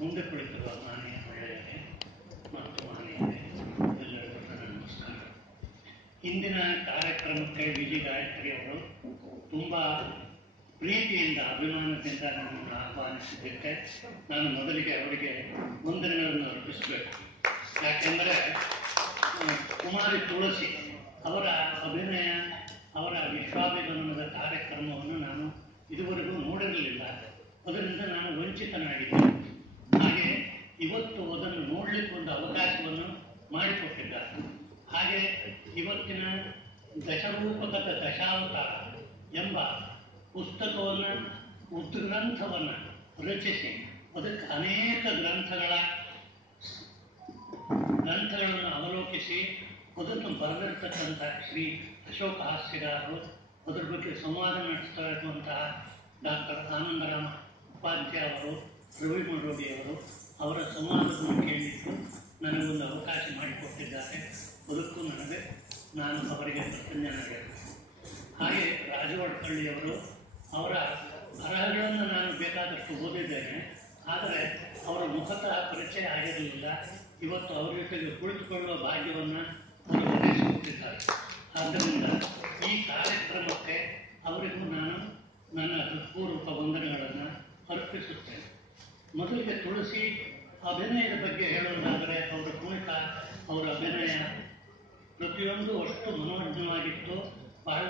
ಮುಂದೆ ಕುಳಿತಿರುವ ಮಾನ್ಯ ಒಳ್ಳೆಯರೆ ಮತ್ತು ಮಾನ್ಯರೇ, ಎಲ್ಲರಿಗೂ ನನ್ನ ನಮಸ್ಕಾರ. ಇಂದಿನ ಕಾರ್ಯಕ್ರಮಕ್ಕೆ ವಿಜಿ ಗಾಯತ್ರಿ ಅವರು ತುಂಬ ಪ್ರೀತಿಯಿಂದ ಅಭಿಮಾನದಿಂದ ನನ್ನನ್ನು ಆಹ್ವಾನಿಸಿದ್ದಕ್ಕೆ ನಾನು ಮೊದಲಿಗೆ ಅವರಿಗೆ ವಂದನೆಗಳನ್ನು ಅರ್ಪಿಸಬೇಕು. ಯಾಕೆಂದರೆ ಕುಮಾರಿ ತುಳಸಿ ಅವರ ಅಭಿನಯ, ಅವರ ವಿಶ್ವಾಭಿಗಮನದ ಕಾರ್ಯಕ್ರಮವನ್ನು ನಾನು ಇದುವರೆಗೂ ನೋಡಿರಲಿಲ್ಲ. ಅದರಿಂದ ನಾನು ವಂಚಿತನಾಗಿದ್ದೆ. ಹಾಗೆ ಇವತ್ತು ಅದನ್ನು ನೋಡಲಿಕ್ಕೆ ಒಂದು ಅವಕಾಶವನ್ನು ಮಾಡಿಕೊಟ್ಟಿದ್ದಾರೆ. ಹಾಗೆ ಇವತ್ತಿನ ದಶರೂಪಕದ ದಶಾವತಾರ ಎಂಬ ಪುಸ್ತಕವನ್ನು, ಉದ್ಗ್ರಂಥವನ್ನು ರಚಿಸಿ ಅದಕ್ಕೆ ಅನೇಕ ಗ್ರಂಥಗಳನ್ನು ಅವಲೋಕಿಸಿ ಅದನ್ನು ಬರೆದಿರ್ತಕ್ಕಂಥ ಶ್ರೀ ಅಶೋಕ ಹಾಸ್ಯಗಾರರು, ಅದರ ಬಗ್ಗೆ ಸಂವಾದ ನಡೆಸ್ತಾ ಇರುವಂತಹ ಡಾಕ್ಟರ್ ಆನಂದರಾಮ ಉಪಾಧ್ಯಾಯ ಅವರು, ರವಿ ಮರೋಡಿಯವರು, ಅವರ ಸಂವಾದವನ್ನು ಕೇಳಲಿಕ್ಕೆ ನನಗೊಂದು ಅವಕಾಶ ಮಾಡಿಕೊಟ್ಟಿದ್ದಾರೆ. ಅದಕ್ಕೂ ನಾನು ಅವರಿಗೆ ಕೃತಜ್ಞನಾಗಿದ್ದೇನೆ. ಹಾಗೆ ರಾಜವಡ್ಕಳ್ಳಿಯವರು, ಅವರ ಬರಹಗಳನ್ನು ನಾನು ಬೇಕಾದಷ್ಟು ಓದಿದ್ದೇನೆ, ಆದರೆ ಅವರ ಮುಖತಃ ಪರಿಚಯ ಆಗಿರಲಿಲ್ಲ. ಇವತ್ತು ಅವರ ಜೊತೆಗೆ ಕುಳಿತುಕೊಳ್ಳುವ ಭಾಗ್ಯವನ್ನು ಅವರು ಒದಗಿಸಿಕೊಟ್ಟಿದ್ದಾರೆ. ಆದ್ದರಿಂದ ಈ ಕಾರ್ಯಕ್ರಮಕ್ಕೆ ಅವರಿಗೂ ನಾನು ನನ್ನ ಹೃತ್ಪೂರ್ವಕ ವಂದನೆಗಳನ್ನು ಅರ್ಪಿಸುತ್ತೇನೆ. ಮೊದಲಿಗೆ ತುಳಸಿ ಅಭಿನಯದ ಬಗ್ಗೆ ಹೇಳುವುದಾದರೆ, ಅವರ ಕುಣಿತ, ಅವರ ಅಭಿನಯ ಪ್ರತಿಯೊಂದು ಅಷ್ಟು ಮನೋಜ್ಞವಾಗಿತ್ತು. ಬಹಳ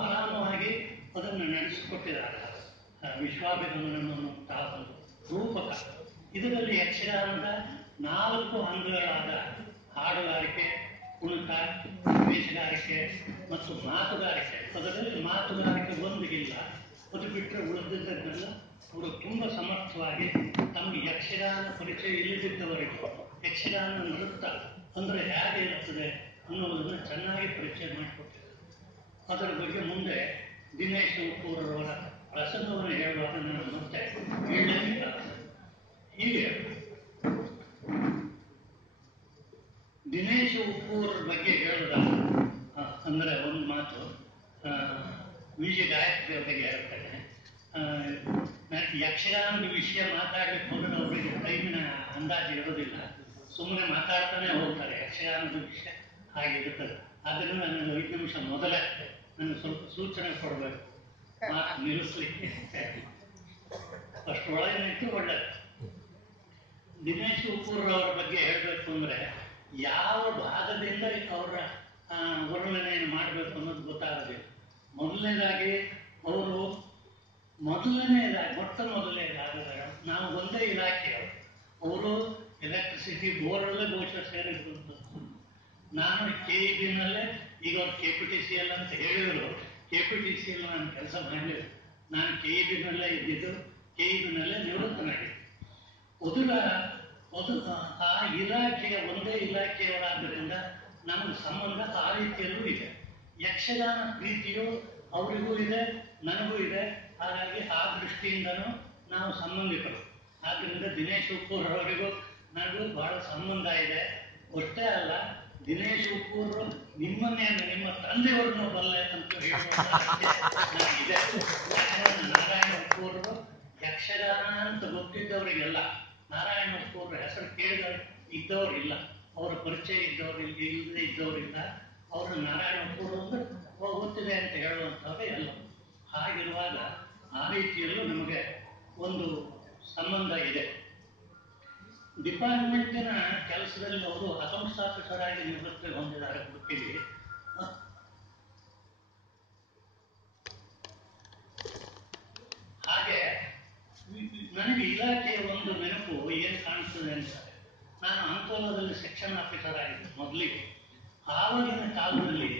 ಆರಾಮವಾಗಿ ಅದನ್ನು ನಡೆಸಿಕೊಟ್ಟಿದ್ದಾರೆ. ವಿಶ್ವಾಭಿಗಮನವಂತಹ ಒಂದು ರೂಪಕ. ಇದರಲ್ಲಿ ಯಕ್ಷಗಾನದ 4 ಅಂಗಗಳಾದ ಹಾಡುಗಾರಿಕೆ, ಕುಣಿತ, ವೇಷಗಾರಿಕೆ ಮತ್ತು ಮಾತುಗಾರಿಕೆ. ಅದರಲ್ಲಿ ಮಾತುಗಾರಿಕೆ ಒಂದು ಇಲ್ಲ. ಅದು ಬಿಟ್ಟರೆ ಉಳಿದಿದ್ದನ್ನೆಲ್ಲ ಅವರು ತುಂಬ ಸಮರ್ಥವಾಗಿ ತಮಗೆ ಯಕ್ಷಗಾನ ಪರಿಚಯ ಇಲ್ಲದಿದ್ದವರಿಗೆ ಯಕ್ಷಗಾನ ನೃತ್ಯ ಅಂದರೆ ಹೇಗೆ ಇರುತ್ತದೆ ಅನ್ನೋದನ್ನು ಚೆನ್ನಾಗಿ ಪರಿಚಯ ಮಾಡಿಕೊಟ್ಟಿದ್ದಾರೆ. ಅದರ ಬಗ್ಗೆ ಮುಂದೆ ದಿನೇಶ್ ಉಪ್ಪೂರವರ ಪ್ರಸಂಗವನ್ನು ಹೇಳುವಾಗ ನಾನು ಮತ್ತೆ ಹೇಳಲೇಬೇಕಾಗ್ತದೆ. ಹೀಗೆ ದಿನೇಶ್ ಉಪ್ಪೂರರ ಬಗ್ಗೆ ಹೇಳುವುದಾದ ಅಂದರೆ ಒಂದು ಮಾತು ವಿಜಯ ಗಾಯತ್ರಿ ಅವರಿಗೆ ಹೇಳ್ತೇನೆ. ಯಕ್ಷಗಾನದ ವಿಷಯ ಮಾತಾಡಲಿಕ್ಕೆ ಹೋದರೆ ಅವರಿಗೆ ಟೈಮಿನ ಅಂದಾಜು ಇರೋದಿಲ್ಲ. ಸುಮ್ಮನೆ ಮಾತಾಡ್ತಾನೆ ಹೋಗ್ತಾರೆ. ಯಕ್ಷಗಾನದ ವಿಷಯ ಹಾಗಿರುತ್ತದೆ. ಆದ್ದರಿಂದ ನನಗೆ 5 ನಿಮಿಷ ಮೊದಲೇ ನನಗೆ ಸ್ವಲ್ಪ ಸೂಚನೆ ಕೊಡಬೇಕು, ಮಾತು ನಿಲ್ಲಿಸಲಿಕ್ಕೆ. ಅಷ್ಟೊಳಗೆ ನಿಂತು ಒಳ್ಳೆಯದು. ದಿನೇಶ್ ಉಪ್ಪೂರವರ ಬಗ್ಗೆ ಹೇಳಬೇಕು ಅಂದರೆ, ಯಾವ ಭಾಗದಿಂದ ಅವರ ವರ್ಣನೆಯನ್ನು ಮಾಡಬೇಕು ಅನ್ನೋದು ಗೊತ್ತಾಗಬೇಕು. ಮೊದಲನೇದಾಗಿ ಮೊಟ್ಟ ಮೊದಲನೇದಾಗಿ ನಾವು ಒಂದೇ ಇಲಾಖೆಯವರು. ಅವರು ಎಲೆಕ್ಟ್ರಿಸಿಟಿ ಬೋರ್ಡಲ್ಲೇ ಬಹುಶಃ ಸೇರಿರುವಂಥದ್ದು. ನಾನು KEB-ನಲ್ಲೇ, ಈಗ ಅವ್ರು KPTCL ಅಂತ ಹೇಳಿದರು, KPTCL ನಾನು ಕೆಲಸ ಮಾಡಲಿಲ್ಲ. ನಾನು KEB-ನಲ್ಲೇ ಇದ್ದಿದ್ದು, KEB-ನಲ್ಲೇ ನಿವೃತ್ತನಾಗಿದ್ದೆ. ಆ ಇಲಾಖೆಯ ಒಂದೇ ಇಲಾಖೆಯವರಾದ್ದರಿಂದ ನಮಗೆ ಸಂಬಂಧ ಆ ರೀತಿಯಲ್ಲೂ ಇದೆ. ಯಕ್ಷಗಾನ ಪ್ರೀತಿಯು ಅವರಿಗೂ ಇದೆ, ನನಗೂ ಇದೆ. ಹಾಗಾಗಿ ಆ ದೃಷ್ಟಿಯಿಂದನೂ ನಾವು ಸಂಬಂಧಿಕರು. ಆದ್ದರಿಂದ ದಿನೇಶ್ ಉಪ್ಪೂರವರಿಗೂ ನನಗೂ ಬಹಳ ಸಂಬಂಧ ಇದೆ. ಅಷ್ಟೇ ಅಲ್ಲ, ದಿನೇಶ್ ಉಪ್ಪೂರರು ನಿಮ್ಮ ತಂದೆಯವ್ರನ್ನೂ ಬಲ್ಲೆ ಅಂತ ಹೇಳುವುದಿದೆ. ನಾರಾಯಣ ಉಪ್ಪೂರರು ಯಕ್ಷಗಾನ ಅಂತ ಗೊತ್ತಿದ್ದವರಿಗೆಲ್ಲ, ನಾರಾಯಣ ಉಪ್ಪೂರರ ಹೆಸರು ಇದ್ದವರಿಲ್ಲ, ಅವರ ಪರಿಚಯ ಇಲ್ಲದೆ ಇದ್ದವರಿಲ್ಲ. ಅವರು ನಾರಾಯಣ ಉಪ್ಪೂರು ಅಂದ್ರೆ ಗೊತ್ತಿದೆ ಅಂತ ಹೇಳುವಂಥದ್ದು ಎಲ್ಲ. ಹಾಗಿರುವಾಗ ಆ ರೀತಿಯಲ್ಲೂ ನಮಗೆ ಒಂದು ಸಂಬಂಧ ಇದೆ. ಡಿಪಾರ್ಟ್ಮೆಂಟಿನ ಕೆಲಸದಲ್ಲಿ ಅವರು ಅಕೌಂಟ್ಸ್ ಆಫೀಸರ್ ಆಗಿ ನಿವೃತ್ತಿ ಹೊಂದಿದ್ದಾರೆ ಗೊತ್ತಿದೆ. ಹಾಗೆ ನನಗೆ ಇಲಾಖೆಯ ಒಂದು ನೆನಪು ಏನು ಕಾಣಿಸ್ತದೆ ಅಂತಾರೆ, ನಾನು ಅಂಕೋಲಾದಲ್ಲಿ ಸೆಕ್ಷನ್ ಆಫೀಸರ್ ಆಗಿದ್ದೆ ಮೊದಲಿಗೆ. ಆವಾಗಿನ ಕಾಲದಲ್ಲಿ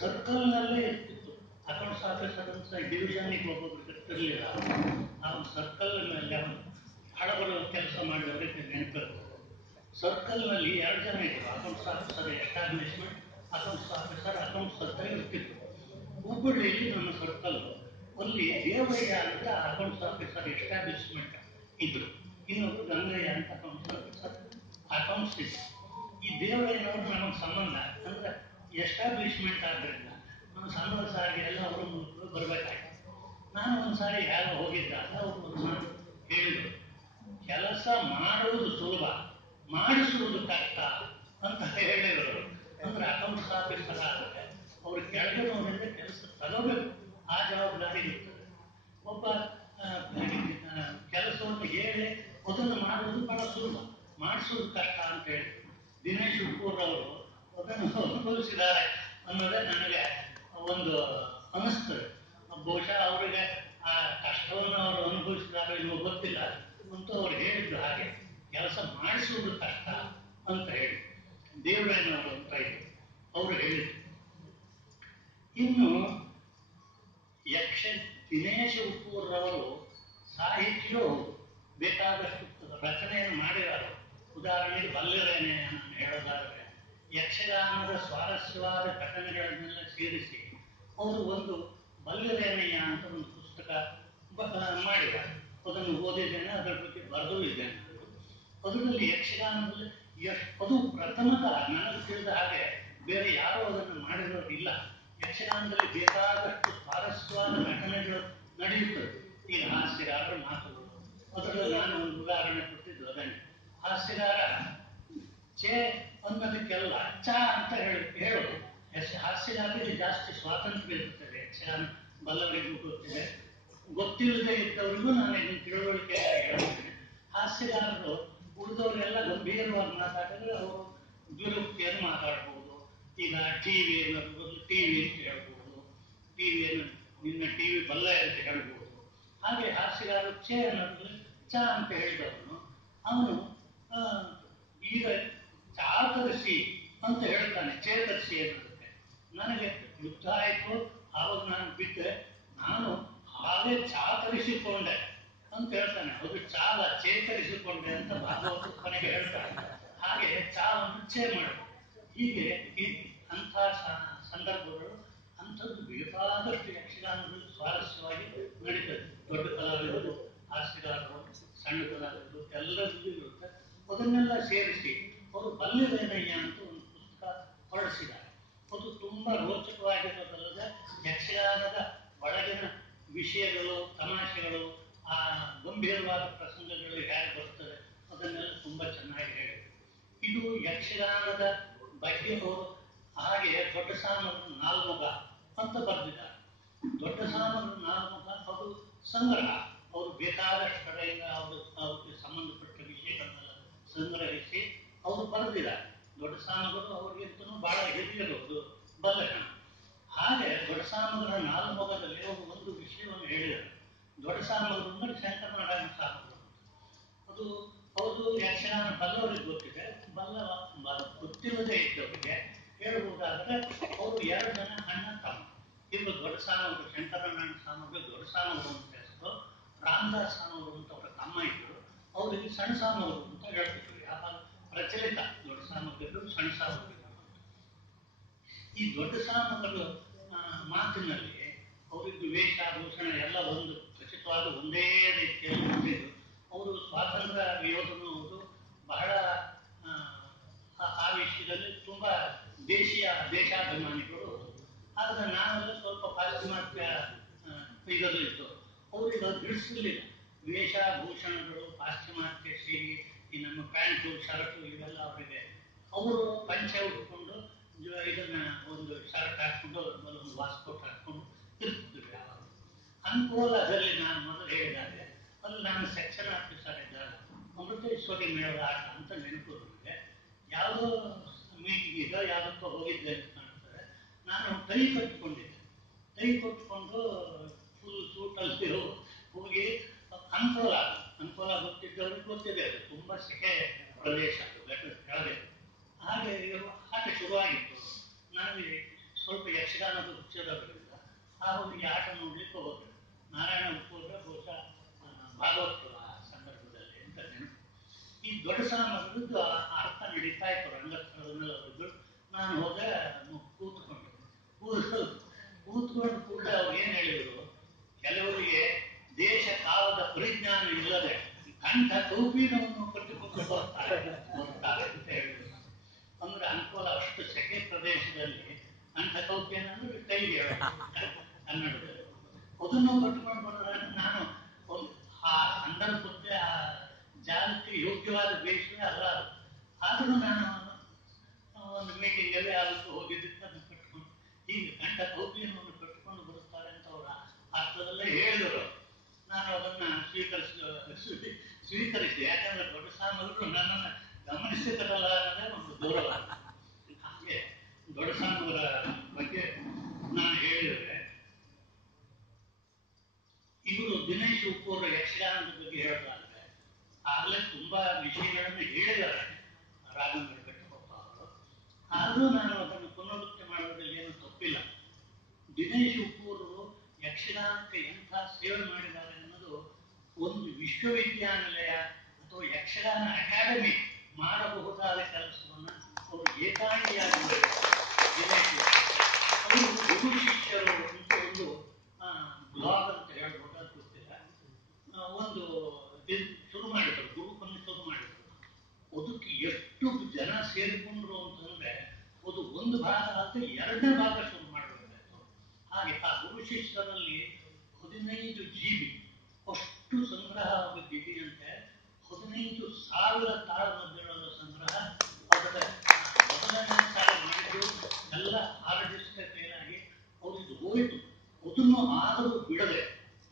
ಸರ್ಕಲ್ನಲ್ಲೇ ಇರ್ತಿತ್ತು ಅಕೌಂಟ್ಸ್ ಆಫೀಸರ್ ಅಂತ. ಡಿವಿಷನ್ನಿಗೆ ಒಬ್ಬೊಬ್ರು ಇರ್ತಿರ್ಲಿಲ್ಲ. ನಾವು ಸರ್ಕಲ್ ಮೇಲೆ ಹಳಬರು ಕೆಲಸ ಮಾಡಿದವರಿಗೆ ನೆನಪಿರ್ತದೆ. ಸರ್ಕಲ್ನಲ್ಲಿ 2 ಜನ ಇದ್ರು, accounts officer establishment, accounts officer, accounts ಅಂತ ಇರ್ತಿತ್ತು. ಹುಬ್ಬಳ್ಳಿಯಲ್ಲಿ ನಮ್ಮ ಸರ್ಕಲ್, ಅಲ್ಲಿ ದೇವಯ್ಯ ಅಂತ ಅಕೌಂಟ್ಸ್ ಆಫೀಸರ್ ಎಸ್ಟಾಬ್ಲಿಷ್ಮೆಂಟ್ ಇದ್ರು, ಇನ್ನೊಬ್ರು ಗಂಗಯ್ಯ ಅಂತ ಅಕೌಂಟ್ಸ್ ಆಫೀಸರ್ ಅಕೌಂಟ್ಸ್ ಇದ್ರು. ಈ ದೇವಯ್ಯನವರು ನಮಗೆ ಸಂಬಂಧ ಅಂದ್ರೆ ಎಸ್ಟಾಬ್ಲಿಷ್ಮೆಂಟ್ ಆದ್ದರಿಂದ ನಮ್ಮ ಸಂಬಂಧ ಸಾರಿಗೆ ಎಲ್ಲ ಅವರು ಬರಬೇಕಾಯ್ತು. ನಾನು ಒಂದ್ಸಾರಿ ಯಾರೋ ಹೋಗಿದ್ದಾಗ ಅವರು ಒಂದು ಮಾತು ಹೇಳಿದರು, ಕೆಲಸ ಮಾಡುವುದು ಸುಲಭ, ಮಾಡಿಸುವುದು ಕಷ್ಟ ಅಂತ ಹೇಳಿದರು. ಅಂದ್ರೆ ಅಕೌಂಟ್ಸ್ ಆಫೀಸರ್ ಆದರೆ ಅವ್ರು ಕೆಳಗಿನವರಿಂದ ಕೆಲಸ ತಗೋಬೇಕು, ಆ ಜವಾಬ್ದಾರಿ ಇರ್ತದೆ. ಒಬ್ಬ ಕೆಲಸವನ್ನು ಹೇಳಿ ಅದನ್ನು ಮಾಡುವುದು ಬಹಳ ಸುಲಭ, ಮಾಡಿಸುವುದು ಕಷ್ಟ ಅಂತ ಹೇಳಿ ದಿನೇಶ್ ಉಪ್ಪೂರ್ ಅವರು ಅದನ್ನು ಅನುಭವಿಸಿದ್ದಾರೆ ಅನ್ನೋದೇ ನನಗೆ ಒಂದು ಅನಿಸ್ತದೆ. ಬಹುಶಃ ಅವರಿಗೆ ಆ ಕಷ್ಟವನ್ನು ಅವರು ಅನುಭವಿಸಿದಾರೋ ಇಲ್ಲವೋ ಗೊತ್ತಿಲ್ಲ, ಅಂತೂ ಅವ್ರು ಹೇಳಿದ್ದು ಹಾಗೆ ಕೆಲಸ ಮಾಡಿಸುವುದು ಕಷ್ಟ ಅಂತ ಹೇಳಿ ದೇವರಾಯನವರು ಅಂತ ಇದ್ರು, ಅವರು ಹೇಳಿದ್ರು. ಇನ್ನು ದಿನೇಶ್ ಉಪ್ಪೂರ್ರವರು ಸಾಹಿತಿಯೂ ಬೇಕಾದಷ್ಟು ರಚನೆಯನ್ನು ಮಾಡಿದ್ದಾರೆ. ಉದಾಹರಣೆಗೆ ಬಲ್ಲಿರೇನೆ ಹೇಳೋದಾದರೆ ಯಕ್ಷಗಾನದ ಸ್ವಾರಸ್ಯವಾದ ಘಟನೆಗಳನ್ನೆಲ್ಲ ಸೇರಿಸಿ ಅವರು ಒಂದು ಬಲ್ಲಿರೇನೆಯ ಅಂತ ಒಂದು ಪುಸ್ತಕ ಮಾಡಿದ್ದಾರೆ. ಅದನ್ನು ಓದಿದ್ದೇನೆ, ಅದರ ಬಗ್ಗೆ ಬರೆದೂ ಇದ್ದೇನೆ. ಅದರಲ್ಲಿ ಯಕ್ಷಗಾನದಲ್ಲಿ ಅದು ಪ್ರಥಮದ ನನಗೆ ತಿಳಿದ ಹಾಗೆ ಬೇರೆ ಯಾರೂ ಅದನ್ನು ಮಾಡಿರೋದಿಲ್ಲ. ಯಕ್ಷಗಾನದಲ್ಲಿ ಬೇಕಾದಷ್ಟು ಸ್ವಾರಸ್ಯವಾದ ಘಟನೆಗಳು ನಡೆಯುತ್ತದೆ. ಈಗ ಹಾಸ್ಯಗಾರರ ಮಾತುಗಳು, ಅದರಲ್ಲಿ ನಾನು ಒಂದು ಉದಾಹರಣೆ ಕೊಟ್ಟಿದ್ದು ಅದನ್ನೇ. ಹಾಸ್ಯಗಾರ ಚೇ ಅನ್ನೋದಕ್ಕೆಲ್ಲ ಚ ಅಂತ ಹೇಳೋದು. ಹಾಸ್ಯಗಾರರಿಗೆ ಜಾಸ್ತಿ ಸ್ವಾತಂತ್ರ್ಯ ಇರುತ್ತದೆ. ಯಕ್ಷಗಾನ ಬಲ್ಲವರಿಗೂ ಗೊತ್ತಿದೆ, ಗೊತ್ತಿಲ್ಲದೆ ಇದ್ದವರಿಗೂ ನಾನು ಇದನ್ನು ತಿಳುವಳಿಕೆ ಹೇಳ್ತೇನೆ. ಹಾಸ್ಯಗಾರರು ಉಳಿದವರೆಲ್ಲ ಗಂಭೀರವಾಗಿ ಮಾತಾಡಿದ್ರೆ ಅವರು ದುರುಕ್ತಿಯನ್ನು ಮಾತಾಡ್ಬೋದು. ಈಗ ಟಿವಿ ಅನ್ನೋದು ಟಿವಿ ಅಂತ ಹೇಳ್ಬೋದು, ಟಿವಿಯನ್ನು ನಿನ್ನ ಟಿವಿ ಬಲ್ಲ ಅಂತ ಹೇಳ್ಬೋದು. ಹಾಗೆ ಹಾಸ್ಯಗಾರರು ಚೇ ಅನ್ನೋದು ಚ ಅಂತ ಹೇಳಿದವನು ಅವನು ಈಗ ಚಾತರಿಸಿ ಅಂತ ಹೇಳ್ತಾನೆ, ಚೇತರಿಸಿ ಅನ್ನೋದಕ್ಕೆ. ನನಗೆ ಯುದ್ಧ ಆಯಿತು, ಆವಾಗ ನಾನು ಬಿದ್ದೆ, ನಾನು ಹಾಗೆ ಚಾತರಿಸಿಕೊಂಡೆ ಅಂತ ಹೇಳ್ತಾನೆ. ಅದು ಚಾಲ ಚೇತರಿಸಿಕೊಂಡೆ ಅಂತ ಭಾಗವತ ಕೊನೆಗೆ ಹೇಳ್ತಾನೆ. ಹಾಗೆ ಚಾವನ್ನು ಚೇ ಮಾಡ. ಹೀಗೆ ಅಂಥ ಸಂದರ್ಭಗಳು ಅಂಥದ್ದು ಬೇಕಾದಷ್ಟು ಯಕ್ಷಗಾನದಲ್ಲಿ ಸ್ವಾರಸ್ಯವಾಗಿ ನಡೀತದೆ. ದೊಡ್ಡ ಕಲಾವಿದರು, ಹಾಸ್ಯಗಾರರು, ಸಣ್ಣ ಕಲಾವಿದರು ಎಲ್ಲರಿಗೂ ಇರುತ್ತೆ. ಅದನ್ನೆಲ್ಲ ಸೇರಿಸಿ ಅವರು ಬಲ್ಲಿರೇನಯ್ಯ ಅಂತ ಒಂದು ಪುಸ್ತಕ ಹೊರಡಿಸಿದ್ದಾರೆ. ಅದು ತುಂಬ ರೋಚಕವಾಗಿರೋದಲ್ಲದೆ ಯಕ್ಷಗಾನದ ಒಳಗಿನ ವಿಷಯಗಳು, ತಮಾಷೆಗಳು, ಆ ಗಂಭೀರವಾದ ಪ್ರಸಂಗಗಳು ಹೇಗೆ ಬರ್ತದೆ ಅದನ್ನೆಲ್ಲ ತುಂಬ ಚೆನ್ನಾಗಿ ಹೇಳಿದೆ. ಇದು ಯಕ್ಷಗಾನದ ಬಗ್ಗೆ ಅವರು ಹಾಗೆ ದೊಡ್ಡ ಸಾಮರ ನಾಲ್ಮುಗ ಅಂತ ಬರೆದಿದ್ದಾರೆ. ದೊಡ್ಡ ಸಾಮರ ನಾಲ್ಮುಗ ಅದು ಸಂಗ್ರಹ. ಅವರು ಬೇಕಾದಷ್ಟು ಕಡೆಯಿಂದ ಅವ್ರಿಗೆ ಸಂಬಂಧಪಟ್ಟ ವಿಷಯಗಳನ್ನೆಲ್ಲ ಸಂಗ್ರಹಿಸಿ ಅವರು ಬರೆದಿದ್ದಾರೆ. ದೊಡ್ಡ ಸಾಮಗರು ಅವ್ರಿಗಿಂತನೂ ಬಹಳ ಹಿರಿಯರು ಬಲ್ಲಜನ. ಹಾಗೆ ದೊಡ್ಡ ಸಾಮಗರ ನಾಲ್ಮುಗದಲ್ಲಿ ಅವರು ಒಂದು ವಿಷಯವನ್ನು ಹೇಳಿದರು. ದೊಡ್ಡ ಸಾಮಗರು ಅಂದರೆ ಶಂಕರನಾರಾಯಣ ಸಾಮಗರು. ಅದು ಅವರು ಯಕ್ಷಗಾನ ಬಲ್ಲವರಿಗೆ ಗೊತ್ತಿದೆ, ಗೊತ್ತಿಲ್ಲದೆ ಇದ್ದವರಿಗೆ ಹೇಳ್ಬೋದಾದರೆ ಅವರು 2 ಜನ ಅಣ್ಣ ತಮ್ಮ. ಇವರು ದೊಡ್ಡ ಸಾಮಗರು, ಶಂಕರನಾರಾಯಣ ಸಾಮಗರು ದೊಡ್ಡ ಸಾಮಗರು ಅಂತ ಹೆಸರು, ರಾಮದಾಸ್ ಸಾಮಗರು ಅಂತ ಅವರ ತಮ್ಮ ಇದ್ದರು. ಅವರಿಗೆ ಸಣ್ಣ ಸಾಮಗರು ಅಂತ ಹೇಳ್ತಿದ್ರು. ಯಾವಾಗ ಪ್ರಚಲಿತ ದೊಡ್ಡ ಸಾಮಗ್ರಿಗಳು, ಸಣ್ಣ ಸಾಮಗ್ರಿಗಳು. ಈ ದೊಡ್ಡ ಸಾಮಗ್ರಿಗಳು ಮಾತಿನಲ್ಲಿ ಅವರಿದ್ದು ವೇಷಭೂಷಣ ಎಲ್ಲ ಒಂದು ಖಚಿತವಾದ ಒಂದೇ ರೀತಿಯಲ್ಲಿ ಹೊಂದಿದ್ದು. ಅವರು ಸ್ವಾತಂತ್ರ್ಯ ಯೋಧನು ಅವರು ಬಹಳ ಆ ವಿಷಯದಲ್ಲಿ ತುಂಬ ದೇಶಾಭಿಮಾನಿಗಳು. ಆದರೆ ನಾವೆಲ್ಲ ಸ್ವಲ್ಪ ಪಾಶ್ಚಿಮಾತ್ಯ ಇದರಲ್ಲಿತ್ತು. ಅವರಿಗೆ ಬಿಡಿಸಲಿಲ್ಲ. ವೇಷಭೂಷಣಗಳು ಪಾಶ್ಚಿಮಾತ್ಯ ಶೈಲಿ, ಈ ನಮ್ಮ ಪ್ಯಾಂಟು ಶರ್ಟು ಇವೆಲ್ಲ ಅವರಿಗೆ. ಅವರು ಪಂಚೆ ಉಟ್ಕೊಂಡು ಇದನ್ನ ಒಂದು ಶರ್ಟ್ ಹಾಕ್ಕೊಂಡು ಒಂದು ವಾಸ್ಕೋಟ್ ಹಾಕ್ಕೊಂಡು ಇರ್ತಿದ್ರು ಯಾವಾಗ. ಅನುಕೂಲದಲ್ಲಿ ನಾನು ಮೊದಲು ಹೇಳಿದಾಗ ಅಲ್ಲಿ ನಾನು ಸೆಕ್ಷನ್ ಆಫೀಸರ್ ಇದ್ದಾಗ ಅಮೃತೇಶ್ವರಿ ಮೇಳದ ಆಟ ಅಂತ ನೆನಪು ನನಗೆ. ಯಾವುದೋ ಮೀಟಿಂಗ್ ಈಗ ಯಾವುದಕ್ಕೋ ಹೋಗಿದ್ದೆ ಅಂತ ಕಾಣ್ತಾರೆ. ನಾನು ಕೈ ಕಟ್ಟಿಕೊಂಡಿದ್ದೆ. ಕೈ ಕಟ್ಟಿಕೊಂಡು ಫುಲ್ ಸೂಟಲ್ಲಿ ಹೋಗಿ ಅನುಕೂಲ ಗೊತ್ತಿದ್ದವ್ರಿಗೆ ಗೊತ್ತಿದೆ, ಅದು ತುಂಬ ಸೆಕೆ ಪ್ರದೇಶ, ಕೆಳಗೆ. ಹಾಗೆ ಆಟ ಶುರುವಾಗಿತ್ತು. ನನಗೆ ಸ್ವಲ್ಪ ಯಕ್ಷಗಾನದ ಹುಚ್ಚಿರೋದ್ರಿಂದ ಆ ಒಂದು ಆಟ ನೋಡ್ಲಿಕ್ಕೆ ಹೋಗುತ್ತೆ. ನಾರಾಯಣ ಉಪ್ಪೂರ ಬಹುಶಃ ಭಾಗವತ ಸಂದರ್ಭದಲ್ಲಿ ಅಂತ ನೆನಪು. ಈ ದೊಡ್ಡ ಸಾಮಗ್ರಿದ್ದು ಅರ್ಥ ನಡೀತಾ ಇತ್ತು ರಂಗಸ್ಥಳದನ್ನೆಲ್ಲ ಅವರಿದ್ದು. ನಾನು ಹೋದೆ, ಕೂತ್ಕೊಂಡು ಕೂಡಲೇ ಅವ್ರು ಏನು ಹೇಳಿದರು, ಕೆಲವರಿಗೆ ದೇಶ ಕಾಲದ ಪರಿಜ್ಞಾನ ಇಲ್ಲದೆ ಕಂಠ ಕೌಪೀನವನ್ನು ಕಟ್ಟಿಕೊಂಡು ಬರ್ತಾರೆ ಅಂತ ಹೇಳಿದರು. ಅಂದ್ರೆ ಅನುಕೂಲ ಅಷ್ಟು ಸೆಕೆ ಪ್ರದೇಶದಲ್ಲಿ ಕಂಠ ಕೌಪೀನ ಅಂದ್ರೆ ಕೈಗೆ ಕನ್ನಡದಲ್ಲಿ ಅದನ್ನು ಕಟ್ಟಿಕೊಂಡು ಬರೋದ್ರೆ ನಾನು ಆ ಸಂದರ್ಭಕ್ಕೆ ಆ ಜಾಗ ಯೋಗ್ಯವಾದ ವೇಷವೇ ಅಲ್ಲ ಅದು. ಆದರೂ ನಾನು ಒಂದು ಮೀಟಿಂಗಲ್ಲಿ ಅದಕ್ಕೆ ಹೋಗಿದ್ದಕ್ಕೆ ಅದನ್ನು ಕಟ್ಕೊಂಡು ಹೀಗೆ ಗಂಡ ಕೌಪಿಯನ್ನು ಕಟ್ಟಿಕೊಂಡು ಬರುತ್ತಾರೆ ಅಂತ ಅವರ ಅರ್ಥದಲ್ಲೇ ಹೇಳಿದರು. ನಾನು ಅದನ್ನು ಸ್ವೀಕರಿಸಿದೆ. ಯಾಕಂದ್ರೆ ದೊಡ್ಡ ಸಾಮಗಳು ನನ್ನನ್ನು ಗಮನಿಸಿದರಲ್ಲ ಅನ್ನೋದೇ ಒಂದು ಗೌರವ. ಹಾಗೆ ದೊಡ್ಡ ಸಾಮಗಳ ಬಗ್ಗೆ ನಾನು ಹೇಳಿದರೆ, ಇವರು ದಿನೇಶ್ ಉಪ್ಪೂರ ಯಕ್ಷಗಾನದ ಬಗ್ಗೆ ಹೇಳೋದಾದ್ರೆ ಆಗಲೇ ತುಂಬಾ ವಿಷಯಗಳನ್ನು ಹೇಳಿದ್ದಾರೆ ರಾಘವೇಂದ್ರ ಬೆಟ್ಟಕೊಪ್ಪ ಅವರು. ಆದರೂ ನಾನು ಅದನ್ನು ಪುನರುಕ್ತಿ ಮಾಡೋದ್ರಲ್ಲಿ ಏನು ತಪ್ಪಿಲ್ಲ. ದಿನೇಶ್ ಉಪ್ಪೂರು ಯಕ್ಷಗಾನಕ್ಕೆ ಎಂಥ ಸೇವೆ ಮಾಡಿದ್ದಾರೆ ಅನ್ನೋದು ಒಂದು ವಿಶ್ವವಿದ್ಯಾನಿಲಯ ಅಥವಾ ಯಕ್ಷಗಾನ ಅಕಾಡೆಮಿ ಮಾಡಬಹುದಾದ ಕೆಲಸವನ್ನು ಅವರು ಏಕಾಂಗಿಯಾಗಿ ದಿನೇಶ್ ಅವರು ಗುರು ಶಿಷ್ಯರು ಅಂತ ಒಂದು ಬ್ಲಾಗ್ ಅಂತ ಹೇಳ್ಬೋದು, ಅದು ಗೊತ್ತಿಲ್ಲ, ಒಂದು ಶುರು ಮಾಡಿದರು, ಗುರುಕನ್ನು ಶುರು ಮಾಡಿದರು. ಅದಕ್ಕೆ ಎಷ್ಟು ಜನ ಸೇರಿಕೊಂಡ್ರು ಅಂತಂದ್ರೆ ಅದು ಒಂದು ಭಾಗ ಆದರೆ ಎರಡನೇ ಭಾಗ ಶುರು ಮಾಡಬೇಕಾಯ್ತು. ಹಾಗೆ ಆ ಗುರು ಶಿಷ್ಯರಲ್ಲಿ 15 GB ಅಷ್ಟು ಸಂಗ್ರಹ ಆಗಿದೆಯಂತೆ. 15,000 ತಾಳಮದ್ದಳೆಗಳ ಸಂಗ್ರಹ. ಅದರ ಮೊದಲನೇ ಸಾಲ ಮಾಡಿದ್ದು ಎಲ್ಲ ಆರೋಗ್ಯಕ್ಕೆ ಕೈಲಾಗಿ ಅವ್ರಿಗೆ ಹೋಯಿತು. ಅದನ್ನು ಆದರೂ ಬಿಡದೆ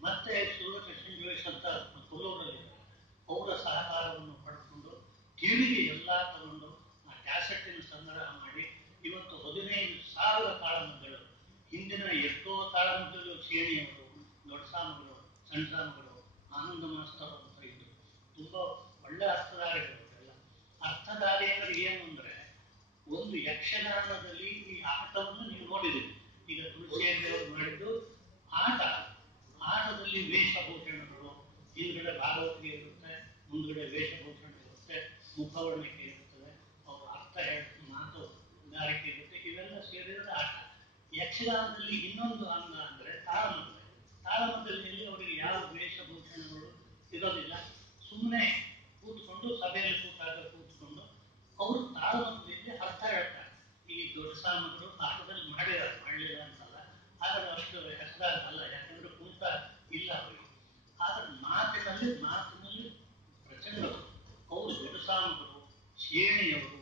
ಮತ್ತೆ ಸೂರ್ಯಕೃಷ್ಣ ಜೋಯಿಸ್ ಅಂತ ಕೊಲ್ಲೂರಲ್ಲಿ ಅವರ ಸಹಕಾರವನ್ನು ಪಡೆದುಕೊಂಡು ಟಿವಿಗೆ ಎಲ್ಲ ತಗೊಂಡು ಆ ಕ್ಯಾಸೆಟ್ಟಿನ ಸಂಗ್ರಹ ಮಾಡಿ ಇವತ್ತು 15,000 ತಾಳಮದ್ದಳು. ಹಿಂದಿನ ಎಷ್ಟೋ ತಾಳಮದ್ದಳು ಶ್ರೇಣಿಯವರು, ದೊಡ್ಡ ಸಾಮಗಳು, ಸಣ್ಣ ಸಾಮಗಳು, ಆನಂದ ಮಾಸ್ತರ್ ಅಂತ ಇದ್ರು. ತುಂಬಾ ಒಳ್ಳೆ ಅರ್ಥಧಾರಿಗಳು. ಅರ್ಥಧಾರಿ ಅಂದ್ರೆ ಏನು ಅಂದ್ರೆ, ಒಂದು ಯಕ್ಷಗಾನದಲ್ಲಿ ಈ ಆಟವನ್ನು ನೀವು ನೋಡಿದ್ದೀರಿ. ಈಗ ತುಳಸಿಯವರು ಮಾಡಿದ್ದು ಆಟ. ಆಟದಲ್ಲಿ ವೇಷಭೂಷಣಗಳು, ಹಿಂದ್ಗಡೆ ಭಾಗವತಿಗೆ ಇರುತ್ತೆ, ಮುಂದ್ಗಡೆ ವೇಷಭೂಷಣ ಇರುತ್ತೆ, ಮುಖವರ್ಣಿಕೆ ಇರುತ್ತದೆ, ಅವರ ಅರ್ಥ ಮಾತುಗಾರಿಕೆ ಇರುತ್ತೆ. ಇವೆಲ್ಲ ಸೇರಿದ ಆಟ. ಯಕ್ಷಗಾನದಲ್ಲಿ ಇನ್ನೊಂದು ಅಂಗ ಅಂದ್ರೆ ತಾಳಮದ್ದಲೆ. ತಾಳಮದ್ದಲೆಯಲ್ಲಿ ಅವರಿಗೆ ಯಾವ ವೇಷಭೂಷಣಗಳು ಇರೋದಿಲ್ಲ. ಸುಮ್ಮನೆ ಕೂತ್ಕೊಂಡು ಸಭೆಯಲ್ಲಿ ಕೂತ್ಕೊಂಡು ಅವರು ತಾಳಮದ್ದಲೆಯಲ್ಲಿ ಅರ್ಥ ಹೇಳ್ತಾರೆ. ಈ ದೊಡ್ಡ ಸಾಮಗಳು ಆಟದಲ್ಲಿ ಮಾಡಿದ್ದಾರೆ, ಮಾಡಲಿಲ್ಲ ಅಂತಲ್ಲ, ಆದರೆ ಅಷ್ಟು ಹೆಸರಾಗಲ್ಲ, ಯಾಕಂದ್ರೆ ಕುಂತ ಇಲ್ಲ ಅವರಿಗೆ. ಆದರೆ ಮಾತಿನಲ್ಲಿ ಪ್ರಚಂಡ ಅವರು ದೊಡ್ಡ ಸಾಮಗಳು, ಶ್ರೇಣಿಯವರು,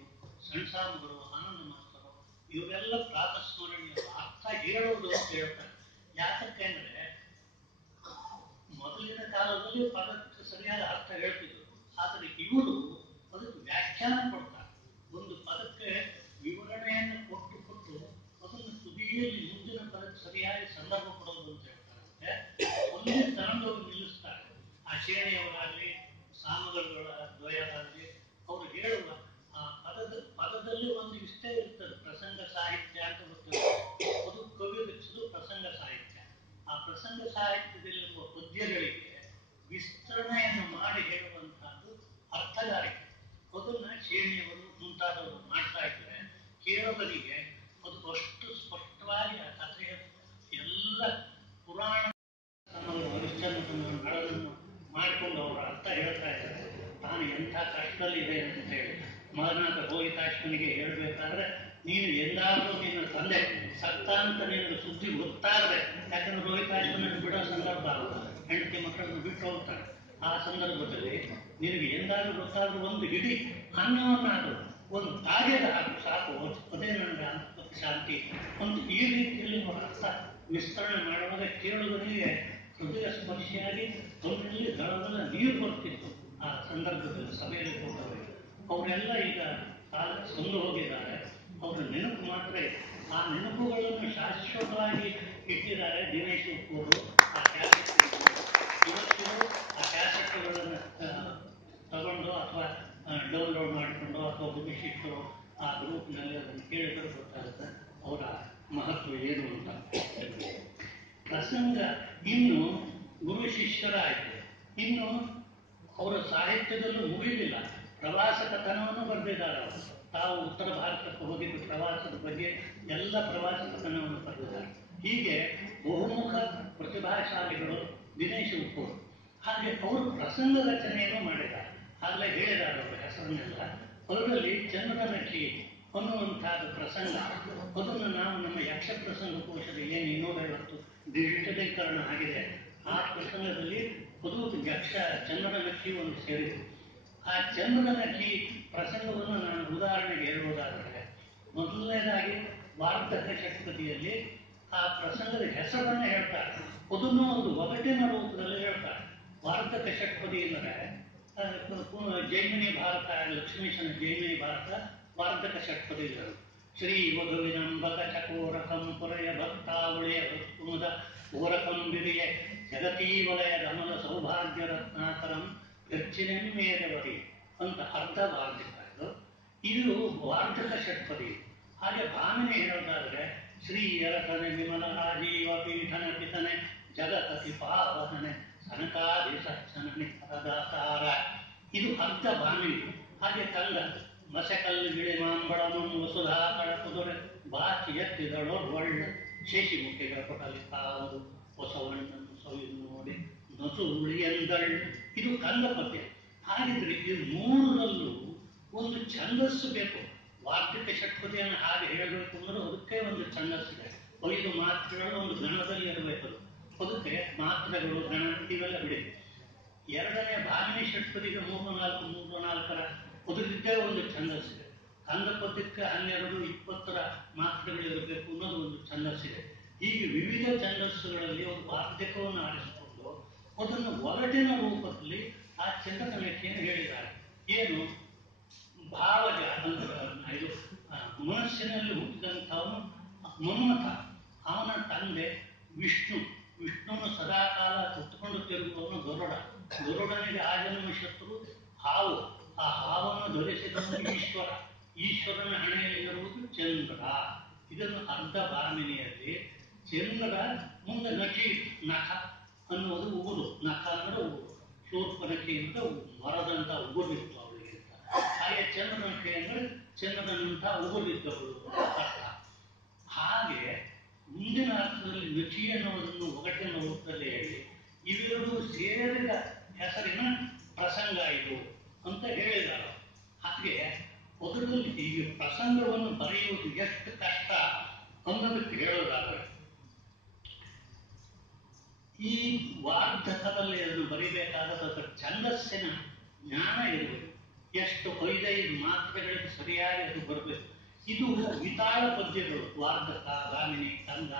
ಸಣ್ಣ ಸಾಮಗಳು, ಆನಂದ ಮಾಸ್ತರು, ಇವರೆಲ್ಲ ಪ್ರಾತಸ್ಮರಣೀಯರು. ಅರ್ಥ ಹೇಳೋದು ಅಂತ ಹೇಳ್ತಾರೆ. ಯಾಕಂದ್ರೆ ಮೊದಲಿನ ಕಾಲದಲ್ಲಿ ಪದಕ್ಕೆ ಸರಿಯಾದ ಅರ್ಥ ಹೇಳ್ತಿದ್ರು. ಆದರೆ ಇವರು ಅದಕ್ಕೆ ವ್ಯಾಖ್ಯಾನ ಕೊಡ್ತಾರೆ. ಒಂದು ಪದಕ್ಕೆ ವಿವರಣೆಯನ್ನು ಕೊಟ್ಟು ಅದನ್ನು ತುದಿಯಲ್ಲಿ ಮುಂದಿನ ಪದಕ್ಕೆ ಸರಿಯಾಗಿ ಸಂದರ್ಭ ಕೊಡೋದು ಅಂತ ಹೇಳ್ತಾರೆ. ಒಂದೇ ತರಂಗವನ್ನು ನಿಲ್ಲಿಸ್ತಾರೆ. ಆ ಶ್ರೇಣಿಯವರಾಗಲಿ ಸಾಮಗಳ ದ್ವಯರಾಗಲಿ ಅವರು ಹೇಳುವ ಆ ಪದದಲ್ಲಿ ಒಂದು ಇಷ್ಟೇ ಇರ್ತದೆ. ಪ್ರಸಂಗ ಸಾಹಿತ್ಯ ಅಂತ ಗೊತ್ತಿದೆ. ಅದು ಕವಿ ರಚಿಸಿದ ಪ್ರಸಂಗ ಸಾಹಿತ್ಯ. ಆ ಪ್ರಸಂಗ ಸಾಹಿತ್ಯದಲ್ಲಿರುವ ಪದ್ಯಗಳಿಗೆ ವಿಸ್ತರಣೆಯನ್ನು ಮಾಡಿ ಹೇಳುವಂತಹದ್ದು ಅರ್ಥಗಾರಿಕೆ. ಅದನ್ನ ಶ್ರೇಣಿಯವರು ಮುಂತಾದವರು ಮಾಡ್ತಾ ಇದ್ದಾರೆ. ಕೇಳೋದರಿಗೆ ಅದು ಅಷ್ಟು ಸ್ಪಷ್ಟವಾಗಿ ಆ ಕಥೆಯ ಎಲ್ಲ ಪುರಾಣ ಹರಿಶ್ಚಂದ್ರನ ನಳನನ್ನು ಮಾಡಿಕೊಂಡು ಅವರ ಅರ್ಥ ಹೇಳ್ತಾ ಇದ್ದಾರೆ. ತಾನು ಎಂಥ ಕಷ್ಟದಲ್ಲಿದೆ ಅಂತ ಹೇಳಿ ಮಗನಾದ ರೋಹಿತಾಶ್ವನಿಗೆ ಹೇಳ್ಬೇಕಾದ್ರೆ, ನೀನು ಎಂದಾದರೂ ನಿನ್ನ ತಂದೆ ಸತ್ತ ಅಂತ ನಿನಗೆ ಸುದ್ದಿ ಗೊತ್ತಾಗದೆ, ಯಾಕಂದ್ರೆ ರೋಹಿತಾಶ್ವನನ್ನು ಬಿಡೋ ಸಂದರ್ಭ ಹೆಂಡತಿ ಮಕ್ಕಳನ್ನು ಬಿಟ್ಟು ಹೋಗ್ತಾರೆ. ಆ ಸಂದರ್ಭದಲ್ಲಿ ನಿನಗೆ ಎಂದಾದ್ರೂ ಗೊತ್ತಾದ್ರೂ ಒಂದು ಹಿಡಿ ಅನ್ನವನ್ನಾದರೂ ಒಂದು ಕಾರ್ಯದ ಹಾಕು ಸಾಕು, ಅದೇ ನನಗೆ ಶಾಂತಿ ಒಂದು ಈ ರೀತಿಯಲ್ಲಿ ಅರ್ಥ ವಿಸ್ತರಣೆ ಮಾಡುವಾಗ ಕೇಳುವವರಿಗೆ ಹೃದಯ ಸ್ಪರ್ಶಿಯಾಗಿ ಅವರಲ್ಲಿ ದಳದಲ್ಲ ನೀರು ಬರ್ತಿತ್ತು. ಆ ಸಂದರ್ಭದಲ್ಲಿ ಸಭೆಯಲ್ಲಿ ಕೂತವರಿಗೆ ಅವರೆಲ್ಲ ಈಗ ಕಾಲಕ್ಕೆ ಸಂದು ಹೋಗಿದ್ದಾರೆ. ಅವರ ನೆನಪು ಮಾತ್ರ ಆ ನೆನಪುಗಳನ್ನು ಶಾಶ್ವತವಾಗಿ ಇಟ್ಟಿದ್ದಾರೆ ದಿನೇಶ್ ಉಪ್ಪೂರು. ಆ ಕ್ಯಾಸೆಟ್ ಇವತ್ತಿಗೂ ಆ ಕ್ಯಾಸೆಟ್ಗಳನ್ನು ತಗೊಂಡು ಅಥವಾ ಡೌನ್ಲೋಡ್ ಮಾಡಿಕೊಂಡು ಅಥವಾ ಗುರುಶಿಷ್ಯರು ಆ ಗ್ರೂಪ್ನಲ್ಲಿ ಅದನ್ನು ಕೇಳಿದ್ರೆ ಗೊತ್ತಾಗುತ್ತೆ ಅವರ ಮಹತ್ವ ಏನು ಅಂತ. ಪ್ರಸಂಗ ಇನ್ನು ಗುರು ಶಿಷ್ಯರಾಯಿತು. ಇನ್ನು ಅವರ ಸಾಹಿತ್ಯದಲ್ಲೂ ಮುಗಿಲಿಲ್ಲ. ಪ್ರವಾಸ ಕಥನವನ್ನು ಬರೆದಿದ್ದಾರೆ ಅವರು. ತಾವು ಉತ್ತರ ಭಾರತಕ್ಕೆ ಹೋಗಿದ್ದು ಪ್ರವಾಸದ ಬಗ್ಗೆ ಎಲ್ಲ ಪ್ರವಾಸ ಕಥನವನ್ನು ಬರೆದಿದ್ದಾರೆ. ಹೀಗೆ ಬಹುಮುಖ ಪ್ರತಿಭಾಶಾಲಿಗಳು ದಿನೇಶ್ ಉಪ್ಪೂರು. ಹಾಗೆ ಅವರು ಪ್ರಸಂಗ ರಚನೆಯನ್ನು ಮಾಡಿದ್ದಾರೆ. ಆಗಲೇ ಹೇಳಿದ್ದಾರೆ ಅವರ ಹೆಸರನ್ನೆಲ್ಲ. ಅದರಲ್ಲಿ ಚಂದ್ರನಕ್ಕಿ ಅನ್ನುವಂತಹದ್ದು ಪ್ರಸಂಗ. ಅದನ್ನು ನಾವು ನಮ್ಮ ಯಕ್ಷ ಪ್ರಸಂಗ ಕೋಶದ ಏನು 250 ಡಿಜಿಟಲೀಕರಣ ಆಗಿದೆ. ಆ ಪ್ರಸಂಗದಲ್ಲಿ ಅದು ಯಕ್ಷ ಚಂದ್ರನಕ್ಕಿ ಒಂದು ಸೇರಿದೆ. ಆ ಚಂದ್ರನಲ್ಲಿ ಪ್ರಸಂಗವನ್ನು ನಾನು ಉದಾಹರಣೆಗೆ ಹೇಳುವುದಾದರೆ, ಮೊದಲನೇದಾಗಿ ವಾರ್ಧಕ ಷಟ್ಪದಿಯಲ್ಲಿ ಆ ಪ್ರಸಂಗದ ಹೆಸರನ್ನು ಹೇಳ್ತಾರೆ, ಅದನ್ನು ಒಂದು ಒಗಟಿನ ರೂಪದಲ್ಲಿ ಹೇಳ್ತಾರೆ. ವಾರ್ಧಕ ಷಟ್ಪದಿ ಎಂದರೆ ಜೈಮಿನಿ ಭಾರತ, ಲಕ್ಷ್ಮೀಶನ ಜೈಮಿನಿ ಭಾರತ ವಾರ್ಧಕ ಷಟ್ಪದಿಗಳು. ಶ್ರೀ ವಧುವಿನಂಬಕ ಚಕೋರಕಂ ಪುರಯ ಭಕ್ತಾವಳಿಯ ಭಕ್ತುಮದ ಓರಕಂ ಬಿರಿಯ ಜಗತೀ ವಲಯ ಗಮನ ಸೌಭಾಗ್ಯ ರತ್ನಾಕರಂ ಗರ್ಚಿನೆಮ್ಮೇರವರಿ ಅಂತ ಅರ್ಧ ವಾರ್ಧಕ. ಇದು ವಾರ್ಧಕ ಷಟ್ಪದಿ. ಹಾಗೆ ಭಾಮಿನಿ ಹೇಳೋದಾದ್ರೆ ಶ್ರೀ ಯರತನೆ ವಿಮಲ ರಾಜೀವ ಪೀಠನ ಪಿತನೆ ಜಗತಿ ಪಾವನನೆ ಸನಕಾದಿ ಸಚ್ಚನನೆ ಪರದಾತಾರ, ಇದು ಅರ್ಧ ಭಾಮಿನಿ. ಹಾಗೆ ಕಂದ ಮಸಕಲ್ಲು ಗಿಳಿ ಮಾಂಬಳಮಂ ವಸುಧಾ ಕಳಕುದೊರೆ ಬಾಚಿ ಎತ್ತಿದಳೋ ಒಳ್ಳ ಶೇಷಿ ಮುಖಿಗಳ ಕೊಟ್ಟಲಿ ಕಾವುದು ಹೊಸವಣ್ಣನ್ನು ಸವಿದು ನೋಡಿ ನಸು ಉಳಿಯಂದಳ್, ಇದು ಕಂದ ಪದ್ಯ. ಹಾಗಿದ್ರೆ ಇದು ಮೂರರಲ್ಲೂ ಒಂದು ಛಂದಸ್ಸು ಬೇಕು. ವಾರ್ಧಿಕ ಷಟ್ಪದಿಯನ್ನು ಹಾಗೆ ಹೇಳಬೇಕು ಅಂದ್ರೆ ಅದಕ್ಕೆ ಒಂದು ಛಂದಸ್ಸಿದೆ. 5 ಮಾತ್ರೆಗಳು ಒಂದು ಗಣದಲ್ಲಿ ಇರಬೇಕು. ಅದಕ್ಕೆ ಮಾತ್ರೆಗಳು ಗಣ ಇವೆಲ್ಲ ಬಿಡಿ. ಎರಡನೇ ಭಾಮಿನಿ ಷಟ್ಪದಿಗೆ 3-4 ಅದರದ್ದೇ ಒಂದು ಛಂದಸ್ಸಿದೆ. ಕಂದ ಪದ್ಯಕ್ಕೆ 12-20 ಮಾತ್ರೆಗಳಿರಬೇಕು ಅನ್ನೋದು ಒಂದು ಛಂದಸ್ಸಿದೆ. ಹೀಗೆ ವಿವಿಧ ಛಂದಸ್ಸುಗಳಲ್ಲಿ ಒಂದು ವಾರ್ಧಿಕವನ್ನು ಆರಿಸಿಕೊಂಡು ಅದನ್ನು ಒಗಟಿನ ರೂಪದಲ್ಲಿ ಆ ಚಂದ್ರನ ಲೆಖೆಯನ್ನು ಹೇಳಿದ್ದಾರೆ. ಏನು ಭಾವಜ ಅಂದ್ರೆ ಇದು ಮನಸ್ಸಿನಲ್ಲಿ ಹುಟ್ಟಿದಂಥವನು ಮನ್ಮಥ, ಅವನ ತಂದೆ ವಿಷ್ಣು. ವಿಷ್ಣುವನ್ನು ಸದಾಕಾಲ ಕುತ್ಕೊಂಡು ತಿರುಗುವವನು ಗರುಡ. ಗರುಡನಿಗೆ ಆಜನ್ಮ ಶತ್ರು ಹಾವು. ಆ ಹಾವನ್ನು ಧರಿಸಿದವನು ಈಶ್ವರ. ಈಶ್ವರನ ಹಣೆಯಲ್ಲಿರುವುದು ಚಂದ್ರ. ಇದನ್ನು ಅರ್ಧ ಭಾಮಿನಿಯಲ್ಲಿ ಚಂದ್ರ ಮುಂದೆ ನಖಿ, ನಖ ಅನ್ನುವುದು ಉಗುರು. ನಖ ಅಂದ್ರೆ ಉಗುರು. ಶೂರ್ಪನಖಿ ಅಂದ್ರೆ ಮರದಂತ ಉಗುರಿತ್ತು ಅವಳಿಗೆ ಅಂತ. ಹಾಗೆ ಚಂದ್ರನಖಿ ಅಂದ್ರೆ ಚಂದ್ರನಂತ ಉಗುರಿದ್ದವಳು ಅರ್ಥ. ಹಾಗೆ ಮುಂದಿನ ಅರ್ಥದಲ್ಲಿ ನಖಿ ಅನ್ನುವುದನ್ನು ಒಗಟಿನ ರೂಪದಲ್ಲಿ ಹೇಳಿ ಇವೆರಡೂ ಸೇರಿದ ಹೆಸರಿನ ಪ್ರಸಂಗ ಇದು ಅಂತ ಹೇಳಿದ್ದಾರೆ. ಹಾಗೆ ಅದರಲ್ಲಿ ಈ ಪ್ರಸಂಗವನ್ನು ಬರೆಯುವುದು ಎಷ್ಟು ಕಷ್ಟ ಅನ್ನೋದಕ್ಕೆ ಹೇಳೋದಾದ್ರೆ, ಈ ವಾರ್ಧಕದಲ್ಲಿ ಅದನ್ನು ಬರೀಬೇಕಾದ್ರೆ ಅದರ ಛಂದಸ್ಸಿನ ಜ್ಞಾನ ಇರಬೇಕು. ಎಷ್ಟು 5 ಮಾತ್ರೆಗಳಿಗೆ ಸರಿಯಾಗಿ ಅದು ಬರಬೇಕು. ಇದು ವಿತಾಳ ಪದ್ಯಗಳು. ವಾರ್ಧಕ, ಭಾಮಿನಿ, ಕಂದ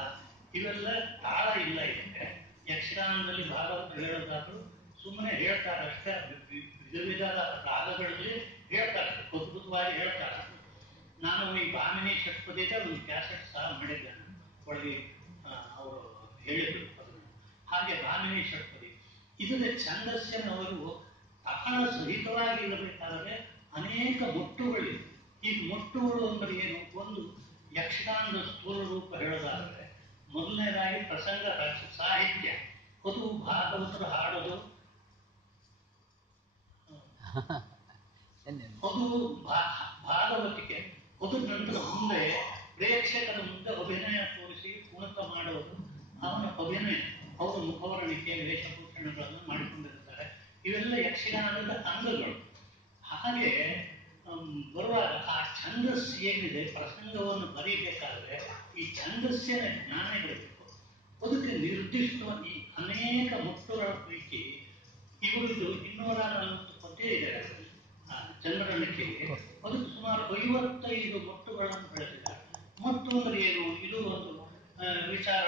ಇವೆಲ್ಲ ತಾಳ ಇಲ್ಲ. ಇದಕ್ಕೆ ಯಕ್ಷಗಾನದಲ್ಲಿ ಭಾಗವತ ಹೇಳೋದಾದ್ರು ಸುಮ್ಮನೆ ಹೇಳ್ತಾರೆ ಅಷ್ಟೇ. ವಿಧ ವಿಧದ ರಾಗಗಳಲ್ಲಿ ಹೇಳ್ತಾರೆ, ಅದ್ಭುತವಾಗಿ ಹೇಳ್ತಾರೆ. ನಾನು ಈ ಭಾಮಿನಿ ಷಟ್ಪದಿಗೆ ಒಂದು ಕ್ಯಾಸೆಟ್ ಸಹ ಮಾಡಿದ್ದೇನೆ, ಒಳಗೆ ಅವರು ಹೇಳಿದ್ರು ಅದನ್ನು. ಹಾಗೆ ಭಾಮಿನಿ ಷಟ್ಪದಿ ಇದರ ಛಂದಸ್ಸಿನವರು ತಾಳ ಸಹಿತವಾಗಿ ಇರಬೇಕಾದರೆ ಅನೇಕ ಮೊಟ್ಟುಗಳಿವೆ. ಈಗ ಮೊಟ್ಟುಗಳು ಅಂದ್ರೆ ಏನು? ಒಂದು ಯಕ್ಷಗಾನದ ಸ್ಥೂಲ ರೂಪ ಹೇಳೋದಾದ್ರೆ ಮೊದಲನೇದಾಗಿ ಪ್ರಸಂಗ ಸಾಹಿತ್ಯ. ಅದು ಭಾಗವತರು ಹಾಡೋದು, ಅದು ಭಾಗವತಿಕೆ. ಅದ್ರ ನಂತರ ಮುಂದೆ ಪ್ರೇಕ್ಷಕರ ಮುಂದೆ ಅಭಿನಯ ತೋರಿಸಿ ಕುಣಿತ ಮಾಡೋದು ಅವನ ಅಭಿನಯ. ಅವರು ಮುಖವರ್ಣಿಕೆ, ವೇಷಭೂಷಣಗಳನ್ನು ಮಾಡಿಕೊಂಡಿರ್ತಾರೆ. ಇವೆಲ್ಲ ಯಕ್ಷಗಾನದ ಅಂಗಗಳು. ಹಾಗೆ ಬರುವಾಗ ಆ ಛಂದಸ್ಸು ಏನಿದೆ, ಪ್ರಸಂಗವನ್ನು ಬರೀಬೇಕಾದ್ರೆ ಈ ಛಂದಸ್ಸಿನ ಜ್ಞಾನ ಇರಬೇಕು. ಅದಕ್ಕೆ ನಿರ್ದಿಷ್ಟವಾಗಿ ಅನೇಕ ಮುಟ್ಟುಗಳ ಪೈಕಿ ಇವರದ್ದು 240 ಪದ್ಯ ಇದೆ ಚಂದ್ರನಿಕೆಗೆ. ಅದಕ್ಕೆ ಸುಮಾರು 55 ಮೊಟ್ಟುಗಳನ್ನು ಬೆಳೆಸಿದ್ದಾರೆ. ಮೊಟ್ಟು ಅಂದ್ರೆ ಏನು? ಇದು ಒಂದು ವಿಚಾರ.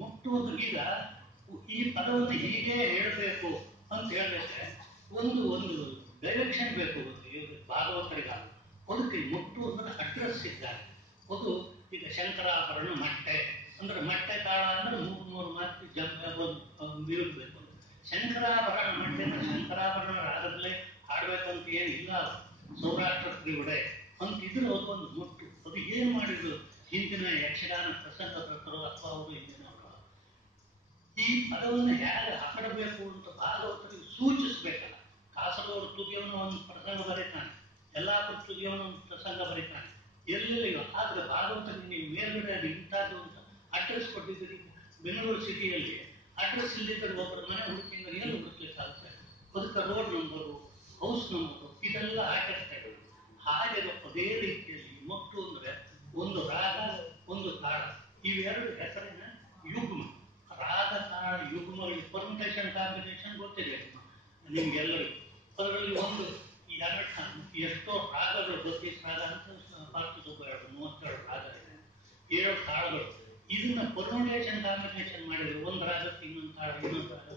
ಮೊಟ್ಟು ಅಂದ್ರೆ ಈಗ ಈ ಪದವನ್ನು ಹೀಗೆ ಹೇಳಬೇಕು ಅಂತ ಹೇಳಿದ್ರೆ ಒಂದು ಡೈರೆಕ್ಷನ್ ಬೇಕು ಭಾಗವತರಿಗಾಗ. ಅದಕ್ಕೆ ಮೊಟ್ಟು ಅಂದ್ರೆ ಅಡ್ರೆಸ್ ಇದ್ದಾರೆ. ಅದು ಈಗ ಶಂಕರಾಭರಣ ಮಟ್ಟೆ ಅಂದ್ರೆ ಮಟ್ಟೆ ತಾಳ ಅಂದ್ರೆ 300 ಮಾತು ಇರಬೇಕು. ಶಂಕರಾಭರಣ ಮಟ್ಟೆ ಅಂದ್ರೆ ಶಂಕರಾಭರಣ ರಾಗದಲ್ಲೇ ಹಾಡ್ಬೇಕಂತ ಏನಿಲ್ಲ. ಸೌರಾಷ್ಟ್ರ ತ್ರಿಗುಡೆ ಅಂತಿದ್ರು ಅದೊಂದು ಮೊಟ್ಟು. ಅದು ಏನ್ ಮಾಡಿದ್ರು ಹಿಂದಿನ ಯಕ್ಷಗಾನ ಪ್ರಸಂಗಕರ್ತರು ಅಥವಾ ಅವರು ಹಿಂದಿನವರು ಈ ಪದವನ್ನು ಹೇಗೆ ಹಾಕಬೇಕು ಅಂತ ಭಾಗವತರಿಗೆ ಸೂಚಿಸ್ಬೇಕಲ್ಲ. ಕಾಸರಗೋಡು ತುದಿಯವನು ಒಂದು ಪ್ರಸಂಗ ಬರೀತಾನೆ, ಯಲ್ಲಾಪುರ ತುದಿಯವನು ಒಂದು ಪ್ರಸಂಗ ಬರೀತಾನೆ, ಎಲ್ಲೆಲ್ಲಿಯೋ. ಆದ್ರೆ ಭಾಗವತರಿಗೆ ನೀವು ಮೇಲ್ಗಡೆ ಅದು ಇಂಥದ್ದು ಅಂತ ಅಡ್ರೆಸ್ ಕೊಟ್ಟಿದ್ದೀರಿ. ಬೆಂಗಳೂರು ಸಿಟಿಯಲ್ಲಿ ಅಡ್ರೆಸ್ ಇಲ್ಲಿದ್ದರೆ ಒಬ್ಬರ ಮನೆ ಹುಡುಕಿದ್ರೆ ಏನು ಹುಡುಕ್ಲಿಕ್ಕಾಗುತ್ತೆ? ಅದಕ್ಕೆ ರೋಡ್ ನಂಬರು, ಹೌಸ್ ನಂಬರು ಇದೆಲ್ಲ ಹಾಕಿರ್ತಾರೆ. ಹಾಗೆ ಅದೇ ರೀತಿಯಲ್ಲಿ ಮೊಟ್ಟು ಅಂದ್ರೆ ಒಂದು ರಾಗ, ಒಂದು ತಾಳ. ಇವೆರಡು ಹೆಸರಿನ ಯುಗ್ಮ. ರಾಗ, ತಾಳ, ಯುಗ್ಮ, ಪರ್ಮುಟೇಷನ್, ಕಾಂಬಿನೇಷನ್ ಗೊತ್ತಿದೆ ನಿಮ್ಗೆಲ್ಲರಿಗೂ. ಅದರಲ್ಲಿ ಒಂದು ಎಷ್ಟೋ ರಾಗಗಳು 32 ರಾಗ ಅಂತ ಭಾರತದ 32 ರಾಗ ಇದೆ, 7 ತಾಳಗಳು. ಇದನ್ನ ಪರ್ಮುಟೇಷನ್ ಕಾಂಬಿನೇಷನ್ ಮಾಡಿದ್ರು, ಒಂದು ರಾಗಕ್ಕೆ ಇನ್ನೊಂದು ತಾಳ, ಇನ್ನೊಂದು ರಾಗ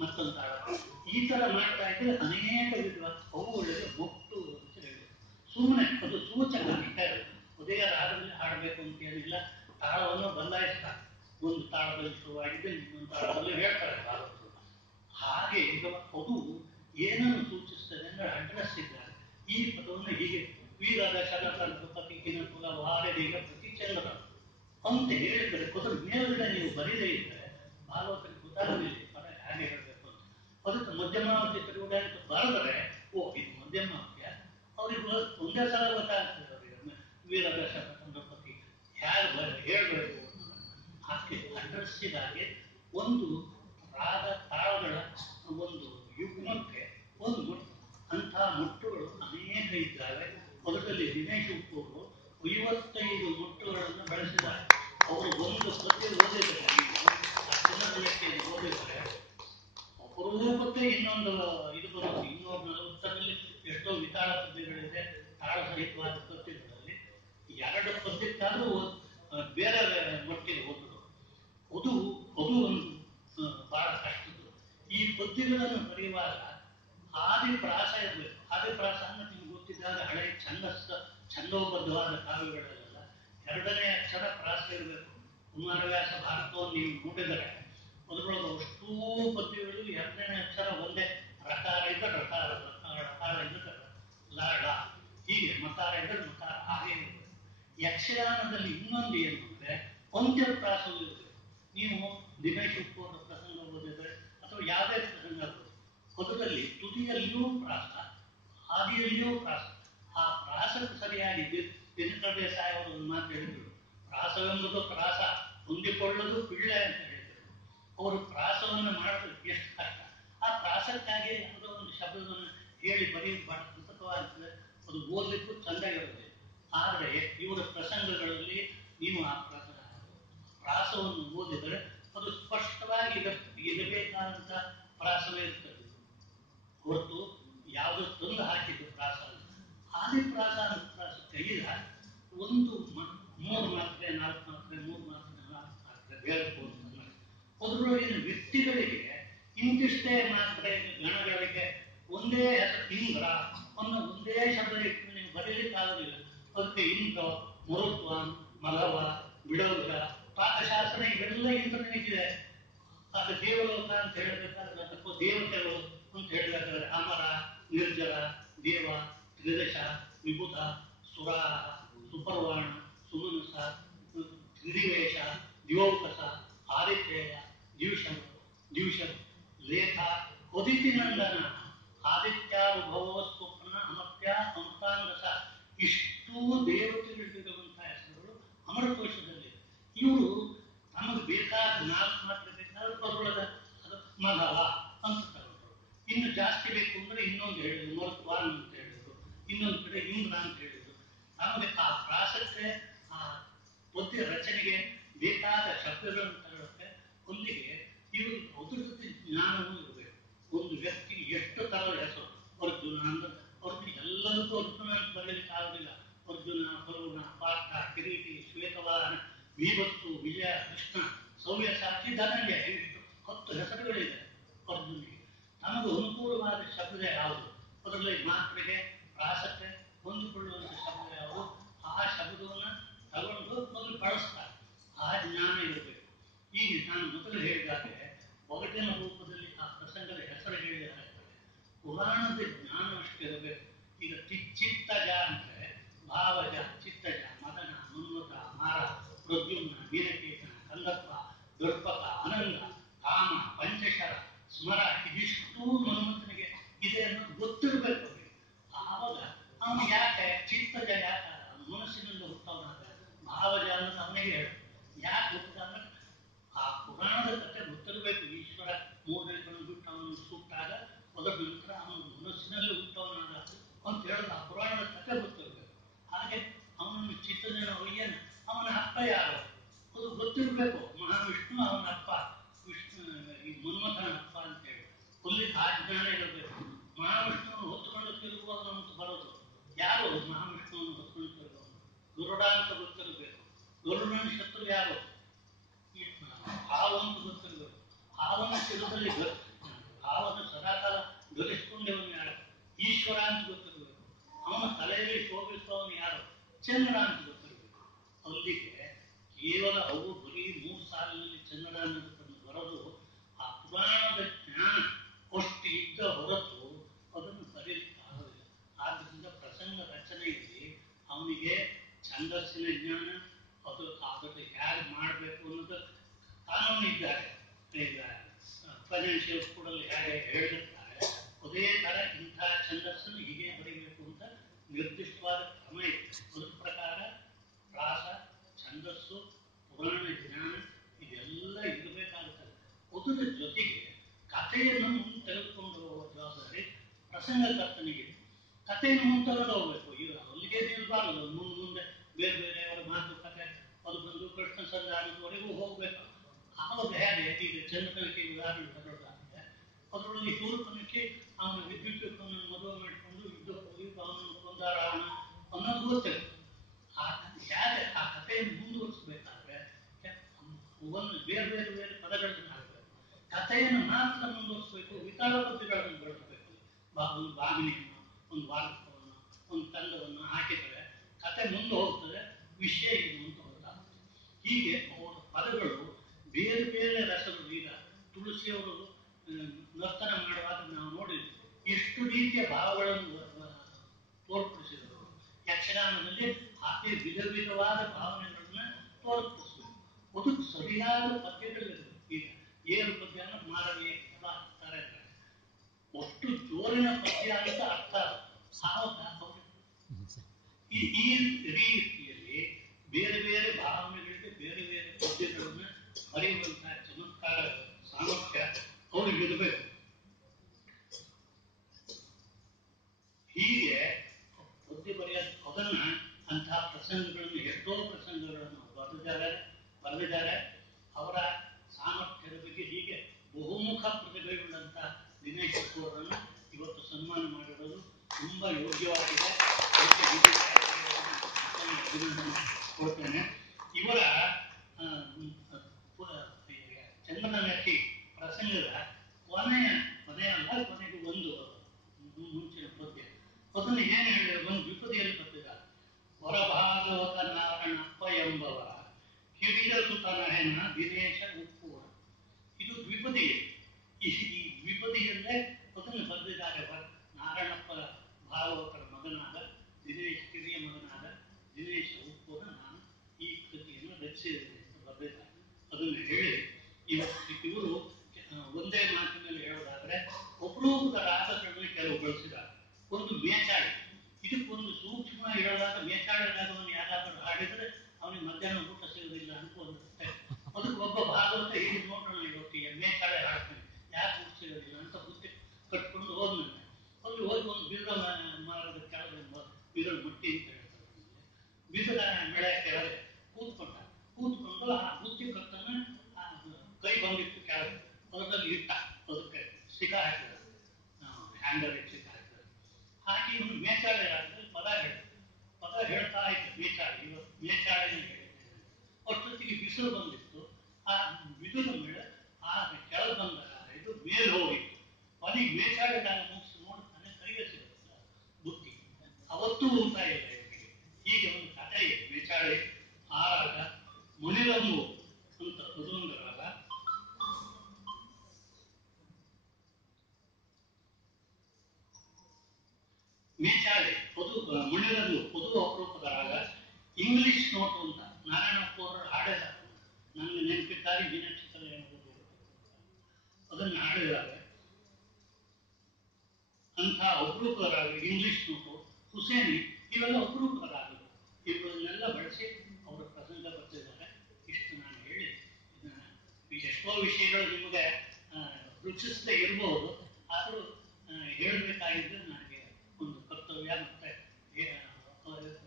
ಮತ್ತೊಂದು ತಾಳ, ಈ ತರ ಮಾಡ್ತಾ ಇದ್ರೆ ಅನೇಕ ವಿಧವಾದ ಅವುಗಳಿಗೆ ಮುಟ್ಟು ಅಂತ ಹೇಳಿ ಸುಮ್ಮನೆ ಅದು ಸೂಚಕ ಅಷ್ಟೇ. ಅದೇ ರಾಗದಲ್ಲಿ ಹಾಡಬೇಕು ಅಂತ ಏನಿಲ್ಲ, ತಾಳವನ್ನು ಬದಲಾಯಿಸ್ತಾರೆ. ಒಂದು ತಾಳದಲ್ಲಿ ಶುರುವಾಗಿದ್ದೆ ಇನ್ನೊಂದು ತಾಳದಲ್ಲಿ ಹೇಳ್ತಾರೆ ಭಾರತರು. ಹಾಗೆ ಈಗ ಅದು ಏನನ್ನು ಸೂಚಿಸ್ತದೆ ಅಂದ್ರೆ ಅಡ್ರೆಸ್ ಇದ್ದಾರೆ. ಈ ಪದವನ್ನು ಹೀಗೆ ವೀರದ ಶರಪತಿ ಕಿನಕುಲ ವಾರದೀಗ ಪ್ರತಿ ಚಂದ್ರ ಅಂತ ಹೇಳಿದರೆ ಅದ್ರ ಮೇಲ್ಗಡೆ ನೀವು ಬರೀದೇ ಇದ್ದರೆ ಭಾಗವತರಿಗೆ ಗೊತ್ತಾಗೋದಿಲ್ಲ ಪದ ಹೇಗೆ ಹೇಳಬೇಕು ಅಂತ. ಅದಕ್ಕೆ ಮಧ್ಯಮಾವತಿ ತಿರುಗುಡೆ ಅಂತ ಬರೆದರೆ ಓ ಇದು ಮಧ್ಯಮಾವತಿಯ, ಅವ್ರಿಗೆ ಒಂದೇ ಸಲ ಗೊತ್ತಾಗ್ತದೆ ಅವರಿಗೆ ವೀರದ ಶರಪತಿ ಹೇಗೆ ಹೇಳ್ಬೇಕು ಹಾಗೆ ಅಡ್ರೆಸ್ಸಿಗಾಗಿ ಒಂದು ರಾಗ ತಾಳಗಳ ಒಂದು ಯುಗ್ಮಕ್ಕೆ ಒಂದು ಮುಟ್ಟು. ಅಂತಹ ಮುಟ್ಟುಗಳು ಅನೇಕ ಇದ್ದಾವೆ. ಅದರಲ್ಲಿ ದಿನೇಶ್ ಉಪ್ಪೂರು 55 ಮುಟ್ಟುಗಳನ್ನು ಬಳಸಿದ್ದಾರೆ. ಅವರು ಒಂದು ಪದ್ಯ ಓದಿದರೆ ಓದಿದರೆ ಅಪರೂಪಕ್ಕೆ ಇನ್ನೊಂದು ಇದು ಬರುತ್ತೆ. 240ರಲ್ಲಿ ಎಷ್ಟೋ ವಿತಾಳ ಪದ್ಯಗಳಿದೆ, ತಾಳ ಸಹಿತವಾದ ಪದ್ಯಗಳಲ್ಲಿ 2 ಪದ್ಯಕ್ಕಾದ್ರೂ ಬೇರೆ ಮಟ್ಟಿಗೆ ಓದುದು ಅದು ಒಂದು ಬಹಳ ಕಷ್ಟದ್ದು. ಈ ಪದ್ಯಗಳನ್ನು ಬರೆಯುವಾಗ ಆದಿಪ್ರಾಸ ಇರಬೇಕು. ಆದಿಪ್ರಾಸ ಅಂದ್ರೆ ನಿಮ್ಗೆ ಗೊತ್ತಿದ್ದಾಗ ಹಳೆ ಛಂದೋಬದ್ಧವಾದ ಕಾವ್ಯಗಳಲ್ಲೆಲ್ಲ 2ನೇ ಅಕ್ಷರ ಪ್ರಾಸ ಇರಬೇಕು. ಕುಮಾರವ್ಯಾಸ ಭಾರತವನ್ನು ನೀವು ನೋಡಿದರೆ ಅದರೊಳಗೆ ಅಷ್ಟೂ ಪದ್ಯಗಳು 2ನೇ ಅಕ್ಷರ ಒಂದೇ. ರಕಾರ ಇದ್ದರೆ ರಕಾರ, ರಕಾರ ಇದ್ದರೆ ಲಾಳ, ಹೀಗೆ ಮಕಾರ ಇದ್ದರೆ ಮಕಾರ, ಹಾಗೆ ಇರಬೇಕು. ಯಕ್ಷಗಾನದಲ್ಲಿ ಇನ್ನೊಂದು ಏನು ಅಂದ್ರೆ ಪಂಚಪ್ರಾಸವು ಇರಬೇಕು. ನೀವು ದಿನೇಶ್ ಉಪ್ಪೂರ ಪ್ರಸಂಗ ಓದಿದರೆ ಅಥವಾ ಯಾವುದೇ ಪ್ರಸಂಗ ಅದರಲ್ಲಿ ತುದಿಯಲ್ಲಿಯೂ ಪ್ರಾಸ, ಆದಿಯಲ್ಲಿಯೂ ಪ್ರಾಸ. ಆ ಪ್ರಾಸಕ್ಕೆ ಸರಿಯಾಗಿ ದಿನಕರ ದೇಸಾಯಿ ಅವರು ಒಂದು ಮಾತು ಹೇಳಿದರು, ಪ್ರಾಸವೆಂಬುದು ಪ್ರಾಸ ಹೊಂದಿಕೊಳ್ಳೋದು ಪಿಳ್ಳೆ ಅಂತ ಹೇಳಿದರು. ಅವರು ಪ್ರಾಸವನ್ನು ಮಾಡೋದು ಎಷ್ಟು ಕಷ್ಟ. ಆ ಪ್ರಾಸಕ್ಕಾಗಿ ಯಾವುದೋ ಒಂದು ಶಬ್ದವನ್ನು ಹೇಳಿ ಬರೆಯೋದು ಬಹಳ ಕೃತಕವಾಗ್ತದೆ, ಅದು ಓದಲಿಕ್ಕೂ ಚಂದ ಇರೋದಿಲ್ಲ. ಆದರೆ ಇವರ ಪ್ರಸಂಗಗಳಲ್ಲಿ ನೀವು ಆ ಪ್ರಾಸವನ್ನು ಓದಿದರೆ ಅದು ಸ್ಪಷ್ಟವಾಗಿ ಇರಬೇಕಾದಂತ ಪ್ರಾಸವೇ ಇರ್ತದೆ ಹೊರತು ಯಾವುದೋ ತಂದು ಹಾಕಿದ್ದು ಪ್ರಾಸ. ಆದಿಪ್ರಾಸ ಅಂತ ಪ್ರಾಸ ಕೈಯಿಲ್ಲ, ಒಂದು 3 ಮಾತ್ರೆ 4 ಮಾತ್ರೆ 3 ಮಾತ್ರೆ 4 ಮಾತ್ರೆ ಹೇಳ್ಬೋದು. ಅದರೊಳಗಿನ ವ್ಯಕ್ತಿಗಳಿಗೆ ಇಂತಿಷ್ಟೇ ಮಾತ್ರೆ, ಗಣಗಳಿಗೆ ಒಂದೇ ಹೆಸರು ಇಂದ್ರ ಅನ್ನೋ ಒಂದೇ ಶಬ್ದ ಇಟ್ಟು ನೀವು ಬರೀಲಿಕ್ಕಾಗೋದಿಲ್ಲ. ಅದಕ್ಕೆ ಇಂದ್ರ, ಮರುತ್ವ, ಮಲವ, ಬಿಡೋಗ, ಪಾಕಶಾಸ್ತ್ರ ಇವೆಲ್ಲ ಇಂದ್ರನಿಗಿದೆ. ಅದು ದೇವಲೋಕ ಅಂತ ಹೇಳಬೇಕಾದ್ರೆ ಅಥವಾ ದೇವತೆಗಳು ಅಂತ ಹೇಳಬೇಕಾದ್ರೆ ಅಮರ, ನಿರ್ಜರ, ದೇವ, ತ್ರಿದಶ, ವಿಭುತ, ಸುರ, ಸುಪರ್ವಾಣ, ಸುಮನಸ, ತ್ರಿದಿವೇಶ, ದಿವೌಕಸ, ಆದಿತ್ಯಯ, ದಿವಶ, ಲೇಖ, ಹೊದಿತಿನಂದನ, ಆದಿತ್ಯಾನುಭವ, ಸ್ವಪ್ನ, ಅಮರ್ತ್ಯ, ಅಮೃತಾಂಗಸ, ಇಷ್ಟೂ ದೇವತೆಗಳಿರುವಂತಹ ಹೆಸರುಗಳು ಅಮರಕೋಶದಲ್ಲಿ. ಇವರು ನಮಗೆ ಬೇಕಾದ 4 ಮಾತ್ರ ಬೇಕಾದ್ರೆ ಪದೊಳಗ ಮಗವ ಅಂತ ತಗೊಂಡ್ರು. ಇನ್ನು ಜಾಸ್ತಿ ಬೇಕು ಅಂದ್ರೆ ಇನ್ನೊಂದು ಹೇಳಿದ್ರು, ಮರುತ್ವಾನ್ ಅಂತ ಹೇಳಿದ್ರು, ಇನ್ನೊಂದು ಕಡೆ ಇಂದ್ರ ಅಂತ ಹೇಳಿದ್ರು. ನಮಗೆ ಆ ಪ್ರಾಸಕ್ಕೆ ಆ ಪದ್ಯ ರಚನೆಗೆ ಬೇಕಾದ ಶಬ್ದಗಳನ್ನು ತಗೊಳ್ಳಕ್ಕೆ ಅಲ್ಲಿಗೆ ಇವರು ಅದ್ರ ಜೊತೆ ಜ್ಞಾನವೂ ಇರಬೇಕು. ಒಂದು ವ್ಯಕ್ತಿಗೆ ಎಷ್ಟು ತರದ ಹೆಸರು, ಅರ್ಜುನ ಅಂದ್ರೆ ಅರ್ಜುನ ಎಲ್ಲದಕ್ಕೂ ಅರ್ಜುನ ಅಂತ ಬರಲಿಕ್ಕೆ ಆಗೋದಿಲ್ಲ. ಅರ್ಜುನ, ಬರುಣ, ಪಾರ್ಥ, ಕಿರೀಟಿ, ಶ್ವೇತವಾಹನ, ವಿಭತ್ಸು, ವಿಜಯ, ಕೃಷ್ಣ, ಸೌಮ್ಯ, ಸಾಕ್ಷಿ, ಧನಂಜಯ, 10 ಹೆಸರುಗಳಿದೆ ಅರ್ಜುನಿಗೆ. ನಮಗೆ ಅನುಕೂಲವಾದ ಶಬ್ದ ಯಾವುದು, ಅದರಲ್ಲಿ ಮಾತ್ರೆಗೆ ಪ್ರಾಸಕ್ಕೆ ಹೊಂದಿಕೊಳ್ಳುವಂಥ ಶಬ್ದ ಯಾವುದು, ಆ ಶಬ್ದವನ್ನು ತಗೊಂಡು ಮೊದಲು ಬಳಸ್ತಾರೆ. ಆ ಜ್ಞಾನ ಇರಬೇಕು. ಈಗ ನಾನು ಮೊದಲು ಹೇಳಿದಾಗೆ ಒಗಟಿನ ರೂಪದಲ್ಲಿ ಆ ಪ್ರಸಂಗದ ಹೆಸರು ಹೇಳಿದರೆ ಪುರಾಣದ ಜ್ಞಾನ ಅಷ್ಟಿರಬೇಕು. ಈಗ ಚಿತ್ತಜ ಅಂದ್ರೆ ಭಾವಜ, ಚಿತ್ತಜ, ಮದನ, ಮನ್ಮಥ, ಮಾರ, ಪ್ರದ್ಯುಮ್ನ, ವೀರಕೇತನ, ಕಂದಪ್ಪ, ದರ್ಪಕ, ಅನಂಗ, ಕಾಮ, ಪಂಚಶರ, ಸ್ಮರ, ಇದಿಷ್ಟು ಮನ್ಮಥನಿಗೆ ಇದೆ ಅನ್ನೋದು ಗೊತ್ತಿರಬೇಕು ಅವರಿಗೆ. ಆವಾಗ ಅವನು ಯಾಕೆ ಚಿತ್ತಜ, ಯಾಕೆ ಮನಸ್ಸಿನಿಂದ ಹುಟ್ಟವನಾಗ, ಭಾವಜ ಅನ್ನೋದು ಅವನಿಗೆ ಹೇಳು. ಯಾಕೆ ಹುಟ್ಟಿದ ಅಂದ್ರೆ ಆ ಪುರಾಣದ ಕಥೆ ಗೊತ್ತಿರಬೇಕು. ಈಶ್ವರ 3 ದಿನಗಳನ್ನು ಬಿಟ್ಟು ಅವನು ಸುಟ್ಟಾಗ ಅದರ ನಂತರ ಅವನು ಮನಸ್ಸಿನಲ್ಲಿ ಹುಟ್ಟವನಾಗ ಅಂತ ಹೇಳೋದು ಆ ಪುರಾಣದ ಕಥೆ ಗೊತ್ತಿರಬೇಕು. ಹಾಗೆ ಅವನನ್ನು ಚಿತ್ತಜನ ಒಯ್ಯನು, ಅವನ ಅಪ್ಪ ಯಾರು ಅದು ಗೊತ್ತಿರಬೇಕು. ಮಹಾವಿಷ್ಣು ಅವನ ಅಪ್ಪ, ವಿಷ್ಣು ಈ ಮನ್ಮಥನ ಅಪ್ಪ ಅಂತ ಹೇಳಿ ಅಲ್ಲಿ ಆ ಜ್ಞಾನ ಇರಬೇಕು. ಮಹಾವಿಷ್ಣು ತಿರುವವನು ಅಂತ ಬರೋದು. ಯಾರು? ಮಹಾವಿಷ್ಣುವನ್ನು ಹೊತ್ಕೊಂಡು ತಿರುವವನು. ಗರುಡ ಅಂತ ಗೊತ್ತಿರಬೇಕು. ಗರುಡನ ಶತ್ರು ಯಾರು? ಹಾವು ಅಂತ ಗೊತ್ತಿರಬೇಕು. ಹಾವನ ಶಿರದಲ್ಲಿ ಹಾವನ್ನು ಸದಾಕಾಲ ಧರಿಸಿಕೊಂಡವನು ಯಾರು? ಈಶ್ವರ ಅಂತ ಗೊತ್ತಿರಬೇಕು. ಅವನ ತಲೆಯಲ್ಲಿ ಶೋಭಿಸುವವನು ಯಾರು? ಚಂದ್ರ ಅಂತ ಗೊತ್ತಿರಬೇಕು. ಅಲ್ಲಿಗೆ ಕೇವಲ ಅವು ಬರೀ 3 ಸಾಲಿನಲ್ಲಿ ಚಂದ್ರ ಅನ್ನೋದನ್ನು ಬರೋದು ಆ ಪುರಾಣದ ಜ್ಞಾನ ಅಷ್ಟು ಇದ್ದ ಹೊರತು ಅದನ್ನು ಬರೀಲಿಕ್ಕೆ ಆಗೋದಿಲ್ಲ. ಆದ್ದರಿಂದ ಪ್ರಸಂಗ ರಚನೆಯಲ್ಲಿ ಅವನಿಗೆ ಛಂದಸ್ಸಿನ ಜ್ಞಾನ, ಅದು ಅದನ್ನು ಹೇಗೆ ಮಾಡಬೇಕು ಅನ್ನೋದು ಕಾನೂನು ಇದ್ದಾರೆ. ಈಗ ಫೈನಾನ್ಷಿಯಲ್ ಸ್ಕೂಲಲ್ಲಿ ಹೇಗೆ ಹೇಳಿರ್ತಾರೆ, ಅದೇ ಥರ ಇಂಥ ಛಂದಸ್ಸನ್ನು ಹೀಗೆ ಬರೀಬೇಕು ಅಂತ ನಿರ್ದಿಷ್ಟವಾದ ಕ್ರಮ ಇದೆ. ಅದ್ರ ಪ್ರಕಾರ ಪ್ರಾಸ, ಛಂದಸ್ಸು, ಪುರಾಣ ಜ್ಞಾನ ಇದೆಲ್ಲ ಇರಬೇಕಾಗುತ್ತದೆ. ಅದರ ಜೊತೆಗೆ ಕಥೆಯನ್ನು ಮುಂದೆ ತೆಗೆದುಕೊಂಡು ಹೋಗುವ ಜವಾಬ್ದಾರಿ ಪ್ರಸಂಗಕರ್ತನಿಗೆ. ಕಥೆಯನ್ನು ಮುಂದೆ ತಗೊಂಡು ಹೋಗ್ಬೇಕು. ಈಗ ಅಲ್ಲಿಗೆ ನಿಲ್ಬಾರದು. ಮುಂದೆ ಬೇರೆ ಬೇರೆಯವರ ಮಾತುಕತೆ ಅದು ಬಂದು ಕೃಷ್ಣ ಸಂಧಾನದವರೆಗೂ ಹೋಗ್ಬೇಕು. ಆವಾಗ ಹೇಗೆ ಈಗ ಚಂದ್ರಕನಿಕೆ ಉದಾಹರಣೆ ತಗೊಳ್ಳೋದಾಗಿದೆ. ಅದರೊಳಗೆ ಶೂರ್ಪನಕ್ಕೆ ಅವನ ವಿದ್ಯುತ್ತನ್ನು ಮದುವೆ ಮಾಡಿಕೊಂಡು ಯುದ್ಧಕ್ಕೆ ಹೋಗಿ ಅವನನ್ನು ಕೊಂದಾಡ ಅನ್ನೋದು ಗೊತ್ತಿಲ್ಲ. ಹೇಗೆ ಆ ಕಥೆಯನ್ನು ಮುಂದುವರಿಸಬೇಕಾದ್ರೆ ಒಂದು ಬೇರೆ ಬೇರೆ ಬೇರೆ ಪದಗಳನ್ನು ಹಾಕಬೇಕು. ಕಥೆಯನ್ನು ಮಾತ್ರ ಮುಂದುವರಿಸಬೇಕು. ವಿಕಾಲ ಪದ್ಯಗಳನ್ನು ಬೆಳೆಸಬೇಕು. ಒಂದು ಬಾಗಿನಿಯನ್ನು, ಒಂದು ವಾರ್ಕವನ್ನು, ಒಂದು ತಂಡವನ್ನು ಹಾಕಿದರೆ ಕಥೆ ಮುಂದೆ ಹೋಗ್ತದೆ. ವಿಷಯ ಏನು ಅಂತ ಗೊತ್ತಾಗ್ತದೆ. ಹೀಗೆ ಅವರ ಪದಗಳು ಬೇರೆ ಬೇರೆ ರಸಗಳು. ಈಗ ತುಳಸಿಯವರು ನರ್ತನ ಮಾಡುವಾಗ ನಾವು ನೋಡಿದ್ವಿ ಎಷ್ಟು ರೀತಿಯ ಭಾವಗಳನ್ನು ತೋರ್ಪಡಿಸಿದರು. ಯಕ್ಷಗಾನದಲ್ಲಿ ಹಾಗೆ ವಿಧ ವಿಧವಾದ ಭಾವನೆಗಳನ್ನ ತೋರ್ಪಡಿಸಬೇಕು. ಅದಕ್ಕೆ ಸರಿಯಾದ ಪದ್ಯಗಳಿರಬೇಕು. ಈಗ ಏರು ಪದ್ಯ ಅನ್ನೋದು ಮಾರವೇ ತರ ಅಷ್ಟು ಜೋರಿನ ಪದ್ಯ ಅಂತ ಅರ್ಥ. ಈ ರೀತಿಯಲ್ಲಿ ಬೇರೆ ಬೇರೆ ಭಾವನೆಗಳಿಗೆ ಬೇರೆ ಬೇರೆ ಪದ್ಯಗಳನ್ನ ಬರೆಯುವಂತಹ ಚಮತ್ಕಾರ ಸಾಮರ್ಥ್ಯ ಅವ್ರಿಗೆ ಇರಬೇಕು. ಹೀಗೆ ಪದ್ಯ ಬರೆಯೋದು ಅದನ್ನ ಅಂತಹ ಪ್ರಸಂಗಗಳನ್ನು, ಎಷ್ಟೋ ಪ್ರಸಂಗಗಳನ್ನು ಬರೆದಿದ್ದಾರೆ. ಅವರ ಸಾಮರ್ಥ್ಯದ ಬಗ್ಗೆ ಹೀಗೆ ಬಹುಮುಖ ಪ್ರತಿಭೆಯುಳ್ಳಂತಹ ದಿನೇಶ್ ಅವರನ್ನು ಇವತ್ತು ಸನ್ಮಾನ ಮಾಡಿರೋದು ತುಂಬಾ ಯೋಗ್ಯವಾಗಿದೆ. ಕೊಡ್ತೇನೆ. ಇವರ ಚಂದ್ರನಟ್ಟಿ ಪ್ರಸಂಗದ ಕೊನೆಗೆ ಒಂದು ಮುಂಚಿನ ಪದ್ಯ ಅದನ್ನು ಏನು ಹೇಳಿದ್ರು, ಒಂದು ದ್ವಿಪದಿಯಲ್ಲಿ ಬರ್ತಿದ್ದಾರೆ. ಹೊರಭಾಗವತ ನಾರಣಪ್ಪ ಎಂಬವರ ಹಿರಿಯ ಸುತನಹೆನ ದಿನೇಶ ಉಪ್ಪೂರ. ಇದು ದ್ವಿಪದಿ. ಈ ದ್ವಿಪದಿಯಲ್ಲೇ ಅದನ್ನು ಬರೆದಿದ್ದಾರೆ. ನಾರಾಯಣಪ್ಪ ಭಾಗವತರ ಮಗನಾದ ದಿನೇಶ್, ಹಿರಿಯ ಮಗನಾದ ದಿನೇಶ ಉಪ್ಪೂರ ನಾನು ಈ ಕೃತಿಯನ್ನು ರಚಿಸಿದ್ದೇನೆ ಅಂತ ಬರೆದಿದ್ದಾರೆ. ಅದನ್ನು ಹೇಳಿ ಇವರು ಒಂದೇ ಮಾತಿನಲ್ಲಿ ಹೇಳೋದಾದ್ರೆ ಅಪರೂಪದ ರಾಗಗಳನ್ನು ಕೆಲವು ಬಳಸಿದ್ದಾರೆ. ಒಂದು ಮೇಚಾಳಿ. ಇದಕ್ಕೊಂದು ಸೂಕ್ಷ್ಮ ಹೇಳೋದಾದ ಮೇಚಾಳಿ ರಾಗವನ್ನು ಯಾರಾದರೂ ಹಾಡಿದರೆ ಅವನಿಗೆ ಮಧ್ಯಾಹ್ನ ಊಟ ಸಿಗೋದಿಲ್ಲ ಅಂತ ಅನ್ಸುತ್ತೆ. ಅದಕ್ಕೆ ಒಬ್ಬ ಭಾಗವತ ಹೀಗೆ ನೋಡೋಣ, ಇವತ್ತಿಗೆ ಮೇಚಾಳೆ ಹಾಡ್ತಾನೆ, ಯಾಕೆ ಊಟ ಸಿಗೋದಿಲ್ಲ ಅಂತ ಬುದ್ಧಿ ಕಟ್ಕೊಂಡು ಹೋದ್ನಂತೆ. ಅಲ್ಲಿ ಹೋಗಿ ಒಂದು ಬಿದ ಮರದ ಕೆಳಗೆ ಬಿದರ ಮಟ್ಟಿ ಅಂತ ಹೇಳ್ತಾರೆ. ಬಿದರ ಬೆಳೆ ಕೆಳಗೆ ಕೂತ್ಕೊಂಡು ಆ ಬುದ್ಧಿ ಕಟ್ಟನ್ನ ಕೈ ಬಂದಿತ್ತು ಕೆಳಗೆ ಹೊರದಲ್ಲಿ ಇಟ್ಟ. ಅದಕ್ಕೆ ಸಿಗ ಹಾಕಿದ್ದಾರೆ, ಹ್ಯಾಂಡಲ್ ಸಿಗ ಹಾಕಿದ್ದಾರೆ. ಹಾಕಿ ಇವನು ಮೇಚಾಳೆ ರಾಗದಲ್ಲಿ ಪದ ಹೇಳ್ತಾ ಇತ್ತು. ಮೇಚಾಳೆನ ಹೇಳಿದ್ದೇನೆ. ಅಷ್ಟೊತ್ತಿಗೆ ಬಿಸಿಲು ಬಂದಿತ್ತು. ಆ ಬಿಸಿಲು ಮೇಲೆ ಆ ಕೆಳಗೆ ಬಂದ ಇದು ಮೇಲೆ ಹೋಗಿತ್ತು. ಕೊನೆಗೆ ಮೇಚಾಳೆ ರಾಗ ಮುಗಿಸಿ ನೋಡ್ತಾನೆ, ಕೈಗೆ ಸಿಗುತ್ತೆ ಬುದ್ಧಿ. ಅವತ್ತೂ ಊಟ ಇಲ್ಲ ಇವರಿಗೆ. ಹೀಗೆ ಒಂದು ಕಥೆ ಇದೆ. ಮೇಚಾಳೆ ಆ ರಾಗ ಮುನಿರಂಬು ಅಂತ ಅದೊಂದು ರಾಗ. ಮೇಚಾಳೆ ಅದು ಮುನಿರಂಬು ಅದು ಅಪರೂಪದ ರಾಗ. ಇಂಗ್ಲಿಷ್ ನೋಟು ಅಂತ ನಾರಾಯಣಪ್ಪ ಅವರು ಹಾಡಿದ್ದಾರೆ. ನನಗೆ ನೆನಪಿದ್ದಾರೆ. ದಿನಚಿತ್ರ ಅದನ್ನು ಹಾಡಿದ್ದಾರೆ. ಅಂಥ ಅಪರೂಪದ ರಾಗ ಇಂಗ್ಲಿಷ್ ನೋಟು, ಹುಸೇನಿ, ಇವೆಲ್ಲ ಅಪರೂಪದ ರಾಗಗಳು. ಇವುಗಳನ್ನೆಲ್ಲ ಬಳಸಿ ಅವರ ಪ್ರಸಂಗ ಬರ್ತಿದ್ದಾರೆ. ಇಷ್ಟು ನಾನು ಹೇಳಿ ಎಷ್ಟೋ ವಿಷಯಗಳು ನಿಮಗೆ ರುಚಿಸದೇ ಇರಬಹುದು. ಆದರೂ ಹೇಳಬೇಕಾಗಿದ್ದು ನನಗೆ ಒಂದು ಕರ್ತವ್ಯ. ಮತ್ತೆ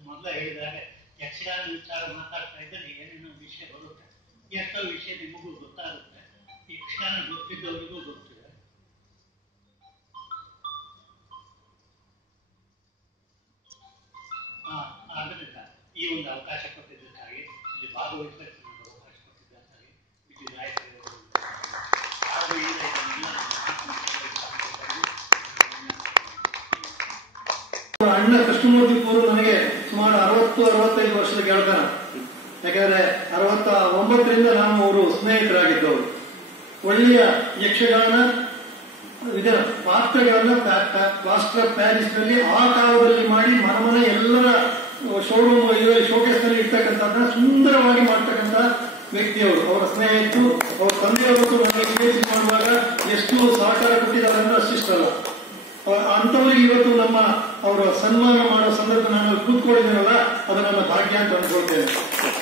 ಮೊದಲ ಹೇಳಿದಾಗ ಯಕ್ಷಗಾನ ವಿಚಾರ ಮಾತಾಡ್ತಾ ಇದ್ದರೆ ಏನೇನೋ ವಿಷಯ ಬರುತ್ತೆ. ಎಷ್ಟೋ ವಿಷಯ ನಿಮಗೂ ಗೊತ್ತಾಗುತ್ತೆ. ಯಕ್ಷಗಾನ ಗೊತ್ತಿದ್ದವರಿಗೂ ಗೊತ್ತಿದೆ. ಒಂದು ಅವಕಾಶ ಕೊಟ್ಟಿದ್ದಕ್ಕಾಗಿ, ಇಲ್ಲಿ ಭಾಗವಹಿಸಲಿಕ್ಕೆ ನಮಗೆ ಅವಕಾಶ ಕೊಟ್ಟಿದ್ದಕ್ಕಾಗಿ ಅಣ್ಣ ಕೃಷ್ಣಮೂರ್ತಿ ಪೂರ್ವ ನನಗೆ ಸುಮಾರು 60-65 ವರ್ಷದ ಗೆಳತನ. ಯಾಕಂದ್ರೆ 69ರಿಂದ ನಾವು ಅವರು ಸ್ನೇಹಿತರಾಗಿದ್ದವರು. ಒಳ್ಳೆಯ ಯಕ್ಷಗಾನ ಪಾತ್ರಗಳನ್ನ ಪ್ಲಾಸ್ಟರ್ ಆಫ್ ಪ್ಯಾರಿಸ್ ನಲ್ಲಿ ಆ ಕಾಲದಲ್ಲಿ ಮಾಡಿ ಮನೆ ಎಲ್ಲರ ಶೋರೂಮ್ ಶೋಕೇಸ್ ನಲ್ಲಿ ಇರ್ತಕ್ಕಂಥದ್ದನ್ನ ಸುಂದರವಾಗಿ ಮಾಡ್ತಕ್ಕಂಥ ವ್ಯಕ್ತಿಯವರು. ಅವರ ಸ್ನೇಹಿತರು, ಅವರ ತಂದೆಯವರು ನನಗೆ PhD ಮಾಡುವಾಗ ಎಷ್ಟು ಸಹಕಾರ ಕೊಟ್ಟಿದ್ದಾರೆ ಅಂದ್ರೆ ಅಷ್ಟಿಷ್ಟಲ್ಲ. ಅಂತವರಿಗೆ ಇವತ್ತು ಅವರ ಸನ್ಮಾನ ಮಾಡೋ ಸಂದರ್ಭ ನಾನು ಕೂತ್ಕೊಂಡಿದ್ದೇನಲ್ಲ, ಅದು ನನ್ನ ಭಾಗ್ಯ ಅಂತ ಅನ್ಕೊಳ್ತೇನೆ.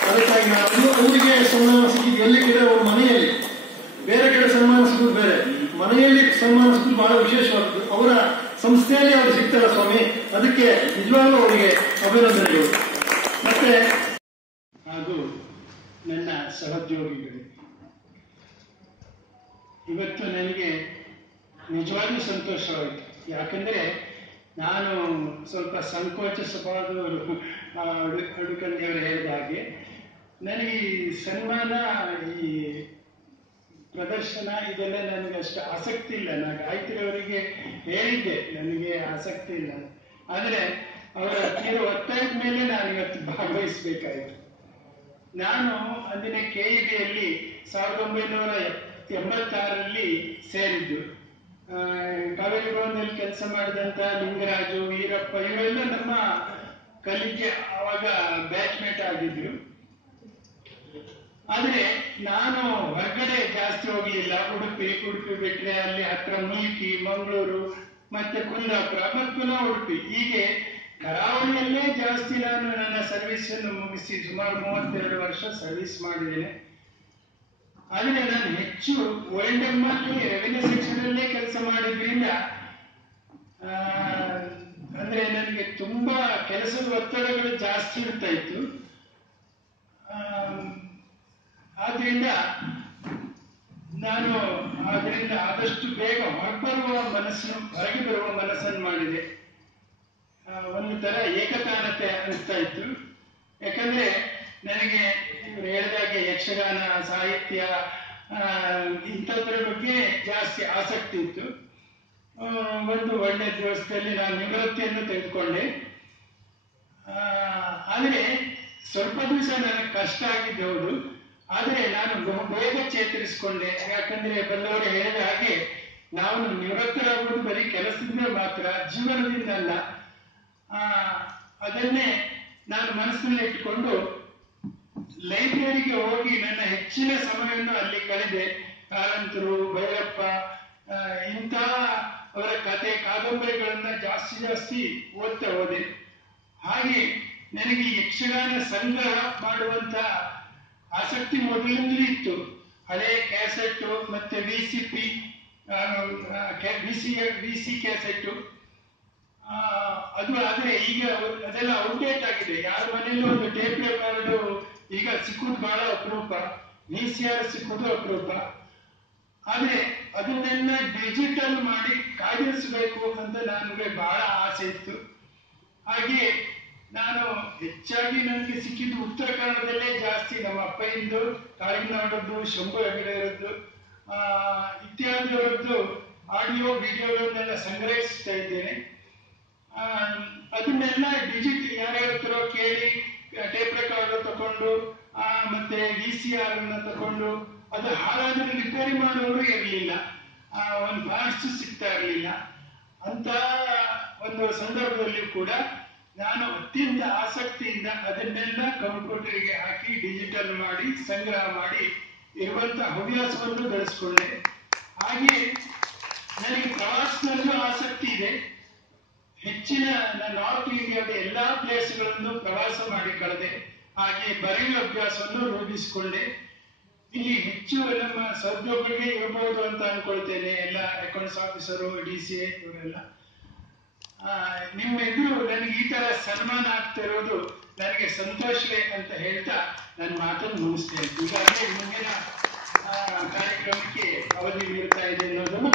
ಅದಕ್ಕಾಗಿ ನಾನು ಅವರಿಗೆ ಸನ್ಮಾನ ಸಿಕ್ಕಿದ್ದು ಎಲ್ಲಿ ಕಡೆ ಅವ್ರ ಮನೆಯಲ್ಲಿ, ಬೇರೆ ಕಡೆ ಸನ್ಮಾನ ಸಿಗುದು ಬೇರೆ, ಮನೆಯಲ್ಲಿ ಸನ್ಮಾನ ಸಿಗುದು ಬಹಳ ವಿಶೇಷವಾದದ್ದು. ಅವರ ಸಂಸ್ಥೆಯಲ್ಲಿ ಅವರು ಸಿಗ್ತಾರ ಸ್ವಾಮಿ, ಅದಕ್ಕೆ ನಿಜವಾಗ್ಲೂ ಅವರಿಗೆ ಅಭಿನಂದನೆಗಳು. ಮತ್ತೆ ಹಾಗೂ ನನ್ನ ಸಹೋದ್ಯೋಗಿಗಳು, ಇವತ್ತು ನನಗೆ ನಿಜವಾಗ್ಲೂ ಸಂತೋಷವಾಯಿತು. ಯಾಕಂದ್ರೆ ನಾನು ಸ್ವಲ್ಪ ಸಂಕೋಚ ಸ್ವಭಾವದವರು, ಅಡುಕಂದೇವರು ಹೇಳಿದ ಹಾಗೆ ನನಗೆ ಈ ಸನ್ಮಾನ, ಈ ಪ್ರದರ್ಶನ ಇದೆಲ್ಲ ನನಗೆ ಅಷ್ಟು ಆಸಕ್ತಿ ಇಲ್ಲ. ನಾನು ಗಾಯತ್ರಿಯವರಿಗೆ ಹೇಳಿದ್ದೆ ನನಗೆ ಆಸಕ್ತಿ ಇಲ್ಲ, ಆದರೆ ಅವರ ತೀವ್ರ ಒತ್ತಾಯದ ಮೇಲೆ ನಾನು ಇವತ್ತು ಭಾಗವಹಿಸಬೇಕಾಯಿತು. ನಾನು ಅಂದಿನ KEBಯಲ್ಲಿ 1986ರಲ್ಲಿ ಸೇರಿದ್ದು. ಕಾವೇರಿ ಭವನದಲ್ಲಿ ಕೆಲಸ ಮಾಡಿದಂತ ಲಿಂಗರಾಜು, ವೀರಪ್ಪ ಇವರೆಲ್ಲ ನಮ್ಮ ಕಲಿಕೆ ಆವಾಗ ಬ್ಯಾಚ್ಮೇಟ್ ಆಗಿದ್ರು. ಆದ್ರೆ ನಾನು ಹೊರಗಡೆ ಜಾಸ್ತಿ ಹೋಗ್ಲಿಲ್ಲ. ಉಡುಪಿ ಬಿಟ್ರೆ ಅಲ್ಲಿ ಹತ್ರ ಮುಲ್ಕಿ, ಮಂಗಳೂರು, ಮತ್ತೆ ಕುಂದಾಪುರ, ಮತ್ತೆ ಪುನಃ ಉಡುಪಿ, ಹೀಗೆ ಕರಾವಳಿಯಲ್ಲೇ ಜಾಸ್ತಿ ನಾನು ನನ್ನ ಸರ್ವಿಸ್ ಅನ್ನು ಮುಗಿಸಿ ಸುಮಾರು 32 ವರ್ಷ ಸರ್ವಿಸ್ ಮಾಡಿದ್ದೇನೆ. ಆದ್ರೆ ನಾನು ಹೆಚ್ಚು OLM ಅಲ್ಲಿ ರೆವಿನ್ಯೂ ಸೆಕ್ಷನ್ ಅಲ್ಲೇ ಕೆಲಸ ಮಾಡಿದ್ರಿಂದ ಅಂದ್ರೆ ನನಗೆ ತುಂಬಾ ಕೆಲಸದ ಒತ್ತಡಗಳು ಜಾಸ್ತಿ ಇರ್ತಾ ಇತ್ತು. ಆದ್ರಿಂದ ನಾನು ಆದಷ್ಟು ಬೇಗ ಹೊರಗೆ ಬರುವ ಮನಸ್ಸನ್ನು ಮಾಡಿದೆ. ಒಂದು ತರ ಏಕತಾನತೆ ಅನಿಸ್ತಾ ಇತ್ತು. ಯಾಕಂದ್ರೆ ನನಗೆ ಇವರು ಹೇಳಿದಾಗೆ ಯಕ್ಷಗಾನ, ಸಾಹಿತ್ಯ ಇಂಥದ್ರ ಬಗ್ಗೆ ಜಾಸ್ತಿ ಆಸಕ್ತಿ ಇತ್ತು. ಒಂದು ಒಳ್ಳೆ ದಿವಸದಲ್ಲಿ ನಾನು ನಿವೃತ್ತಿಯನ್ನು ತೆಗೆದುಕೊಂಡೆ. ಆದರೆ ಸ್ವಲ್ಪ ದಿವಸ ನನಗೆ ಕಷ್ಟ ಆಗಿದ್ದು ಹೌದು, ಆದರೆ ನಾನು ಬೇಗ ಚೇತರಿಸಿಕೊಂಡೆ. ಯಾಕಂದ್ರೆ ಬಲ್ಲವರು ಹೇಳಿದ ಹಾಗೆ ನಾವು ನಿವೃತ್ತರಾಗುವುದು ಬರೀ ಕೆಲಸದಿಂದ ಮಾತ್ರ, ಜೀವನದಿಂದ ಅಲ್ಲ. ಅದನ್ನೇ ನಾನು ಮನಸ್ಸಿನಲ್ಲಿ ಇಟ್ಟುಕೊಂಡು ಲೈಬ್ರರಿಗೆ ಹೋಗಿ ನನ್ನ ಹೆಚ್ಚಿನ ಸಮಯವನ್ನು ಅಲ್ಲಿ ಕಳೆದೆ. ಕಾರಂತರು, ಭೈರಪ್ಪ ಇಂಥ ಅವರ ಕತೆ, ಕಾದಂಬರಿಗಳನ್ನ ಜಾಸ್ತಿ ಓದ್ತಾ ಹೋದೆ. ಹಾಗೆ ನನಗೆ ಯಕ್ಷಗಾನ ಸಂಗ್ರಹ ಮಾಡುವಂತ ಆಸಕ್ತಿ ಮೊದಲಿಂದಲೂ ಇತ್ತು. ಹಳೆ ಕ್ಯಾಸೆಟ್ಟು ಮತ್ತೆ VCP, VC ಕ್ಯಾಸೆಟ್ಟು ಅದು. ಆದ್ರೆ ಈಗ ಅದೆಲ್ಲ ಔಟ್ಡೇಟ್ ಆಗಿದೆ. ಯಾರ ಮನೆಯಲ್ಲೂ ಒಂದು ಟೇಪ್ ರೆಕಾರ್ಡು ಈಗ ಸಿಕ್ಕುದು ಬಹಳ ಅಪರೂಪ, VCR ಸಿಕ್ಕುದು ಅಪರೂಪ. ಆದ್ರೆ ಅದನ್ನೆಲ್ಲ ಡಿಜಿಟಲ್ ಮಾಡಿ ಕಾಯ್ದಿರಿಸಬೇಕು ಅಂತ ನನಗೆ ಬಹಳ ಆಸೆ ಇತ್ತು. ಹಾಗೆ ನಾನು ಹೆಚ್ಚಾಗಿ ನನಗೆ ಸಿಕ್ಕಿದ್ದು ಉತ್ತರ ಕನ್ನಡದಲ್ಲೇ ಜಾಸ್ತಿ. ನಮ್ಮ ಅಪ್ಪಯ್ಯಂದು, ಕಾಳಿಂಗನವರದ್ದು, ಶಂಭು ಹೆಗಡೆಯವರದ್ದು ಇತ್ಯಾದಿಯವರದ್ದು ಆಡಿಯೋ ವಿಡಿಯೋಗಳನ್ನೆಲ್ಲ ಸಂಗ್ರಹಿಸ್ತಾ ಇದ್ದೇನೆ. ಅದನ್ನೆಲ್ಲ ಯಾರ್ಯಾರ ಹತ್ರ ಕೇಳಿ ಟೇಪ್ ರೆಕಾರ್ಡ್ ತಕೊಂಡು ಮತ್ತೆ VCR ಅನ್ನ ತಕೊಂಡು, ಅದು ಹಾಳಾದ್ರೆ ರಿಪೇರಿ ಮಾಡುವವರು ಇರಲಿಲ್ಲ, ಒಂದು ಪಾರ್ಟ್ಸ್ ಸಿಗ್ತಾ ಇರಲಿಲ್ಲ. ಅಂತ ಒಂದು ಸಂದರ್ಭದಲ್ಲಿ ಕೂಡ ನಾನು ಅತ್ಯಂತ ಆಸಕ್ತಿಯಿಂದ ಅದನ್ನೆಲ್ಲ ಕಂಪ್ಯೂಟರ್ಗೆ ಹಾಕಿ ಡಿಜಿಟಲ್ ಮಾಡಿ ಸಂಗ್ರಹ ಮಾಡಿ ಇರುವಂತ ಹವ್ಯಾಸವನ್ನು ಬೆಳೆಸ್ಕೊಂಡೆ. ಹಾಗೆ ನನಗೆ ಪ್ರವಾಸದಲ್ಲೂ ಆಸಕ್ತಿ ಇದೆ. ಹೆಚ್ಚಿನ ನಾರ್ತ್ ಇಂಡಿಯಾದ ಎಲ್ಲಾ ಪ್ಲೇಸ್ಗಳನ್ನು ಪ್ರವಾಸ ಮಾಡಿ ಕಳೆದೆ. ಹಾಗೆ ಬರೆಯುವ ಅಭ್ಯಾಸವನ್ನು ರೂಢಿಸಿಕೊಂಡೆ. ಇಲ್ಲಿ ಹೆಚ್ಚು ನಮ್ಮ ಸಹೋದ್ಯೋಗಿಗಳಿಗೆ ಇರಬಹುದು ಅಂತ ಅನ್ಕೊಳ್ತೇನೆ. ಎಲ್ಲ ಅಕೌಂಟ್ಸ್ ಆಫೀಸರು, DCA ಇವರೆಲ್ಲ. ನಿಮ್ಮ ಎದುರು ನನಗೆ ಈ ತರ ಸನ್ಮಾನ ಆಗ್ತಿರೋದು ನನಗೆ ಸಂತೋಷವೇ ಅಂತ ಹೇಳ್ತಾ ನನ್ನ ಮಾತನ್ನು ಮುಗಿಸ್ತೇನೆ. ಈಗಾಗಲೇ ಮುಂದಿನ ಕಾರ್ಯಕ್ರಮಕ್ಕೆ ಅವಧಿ ಮೀರ್ತಾ ಇದೆ ಅನ್ನೋದನ್ನು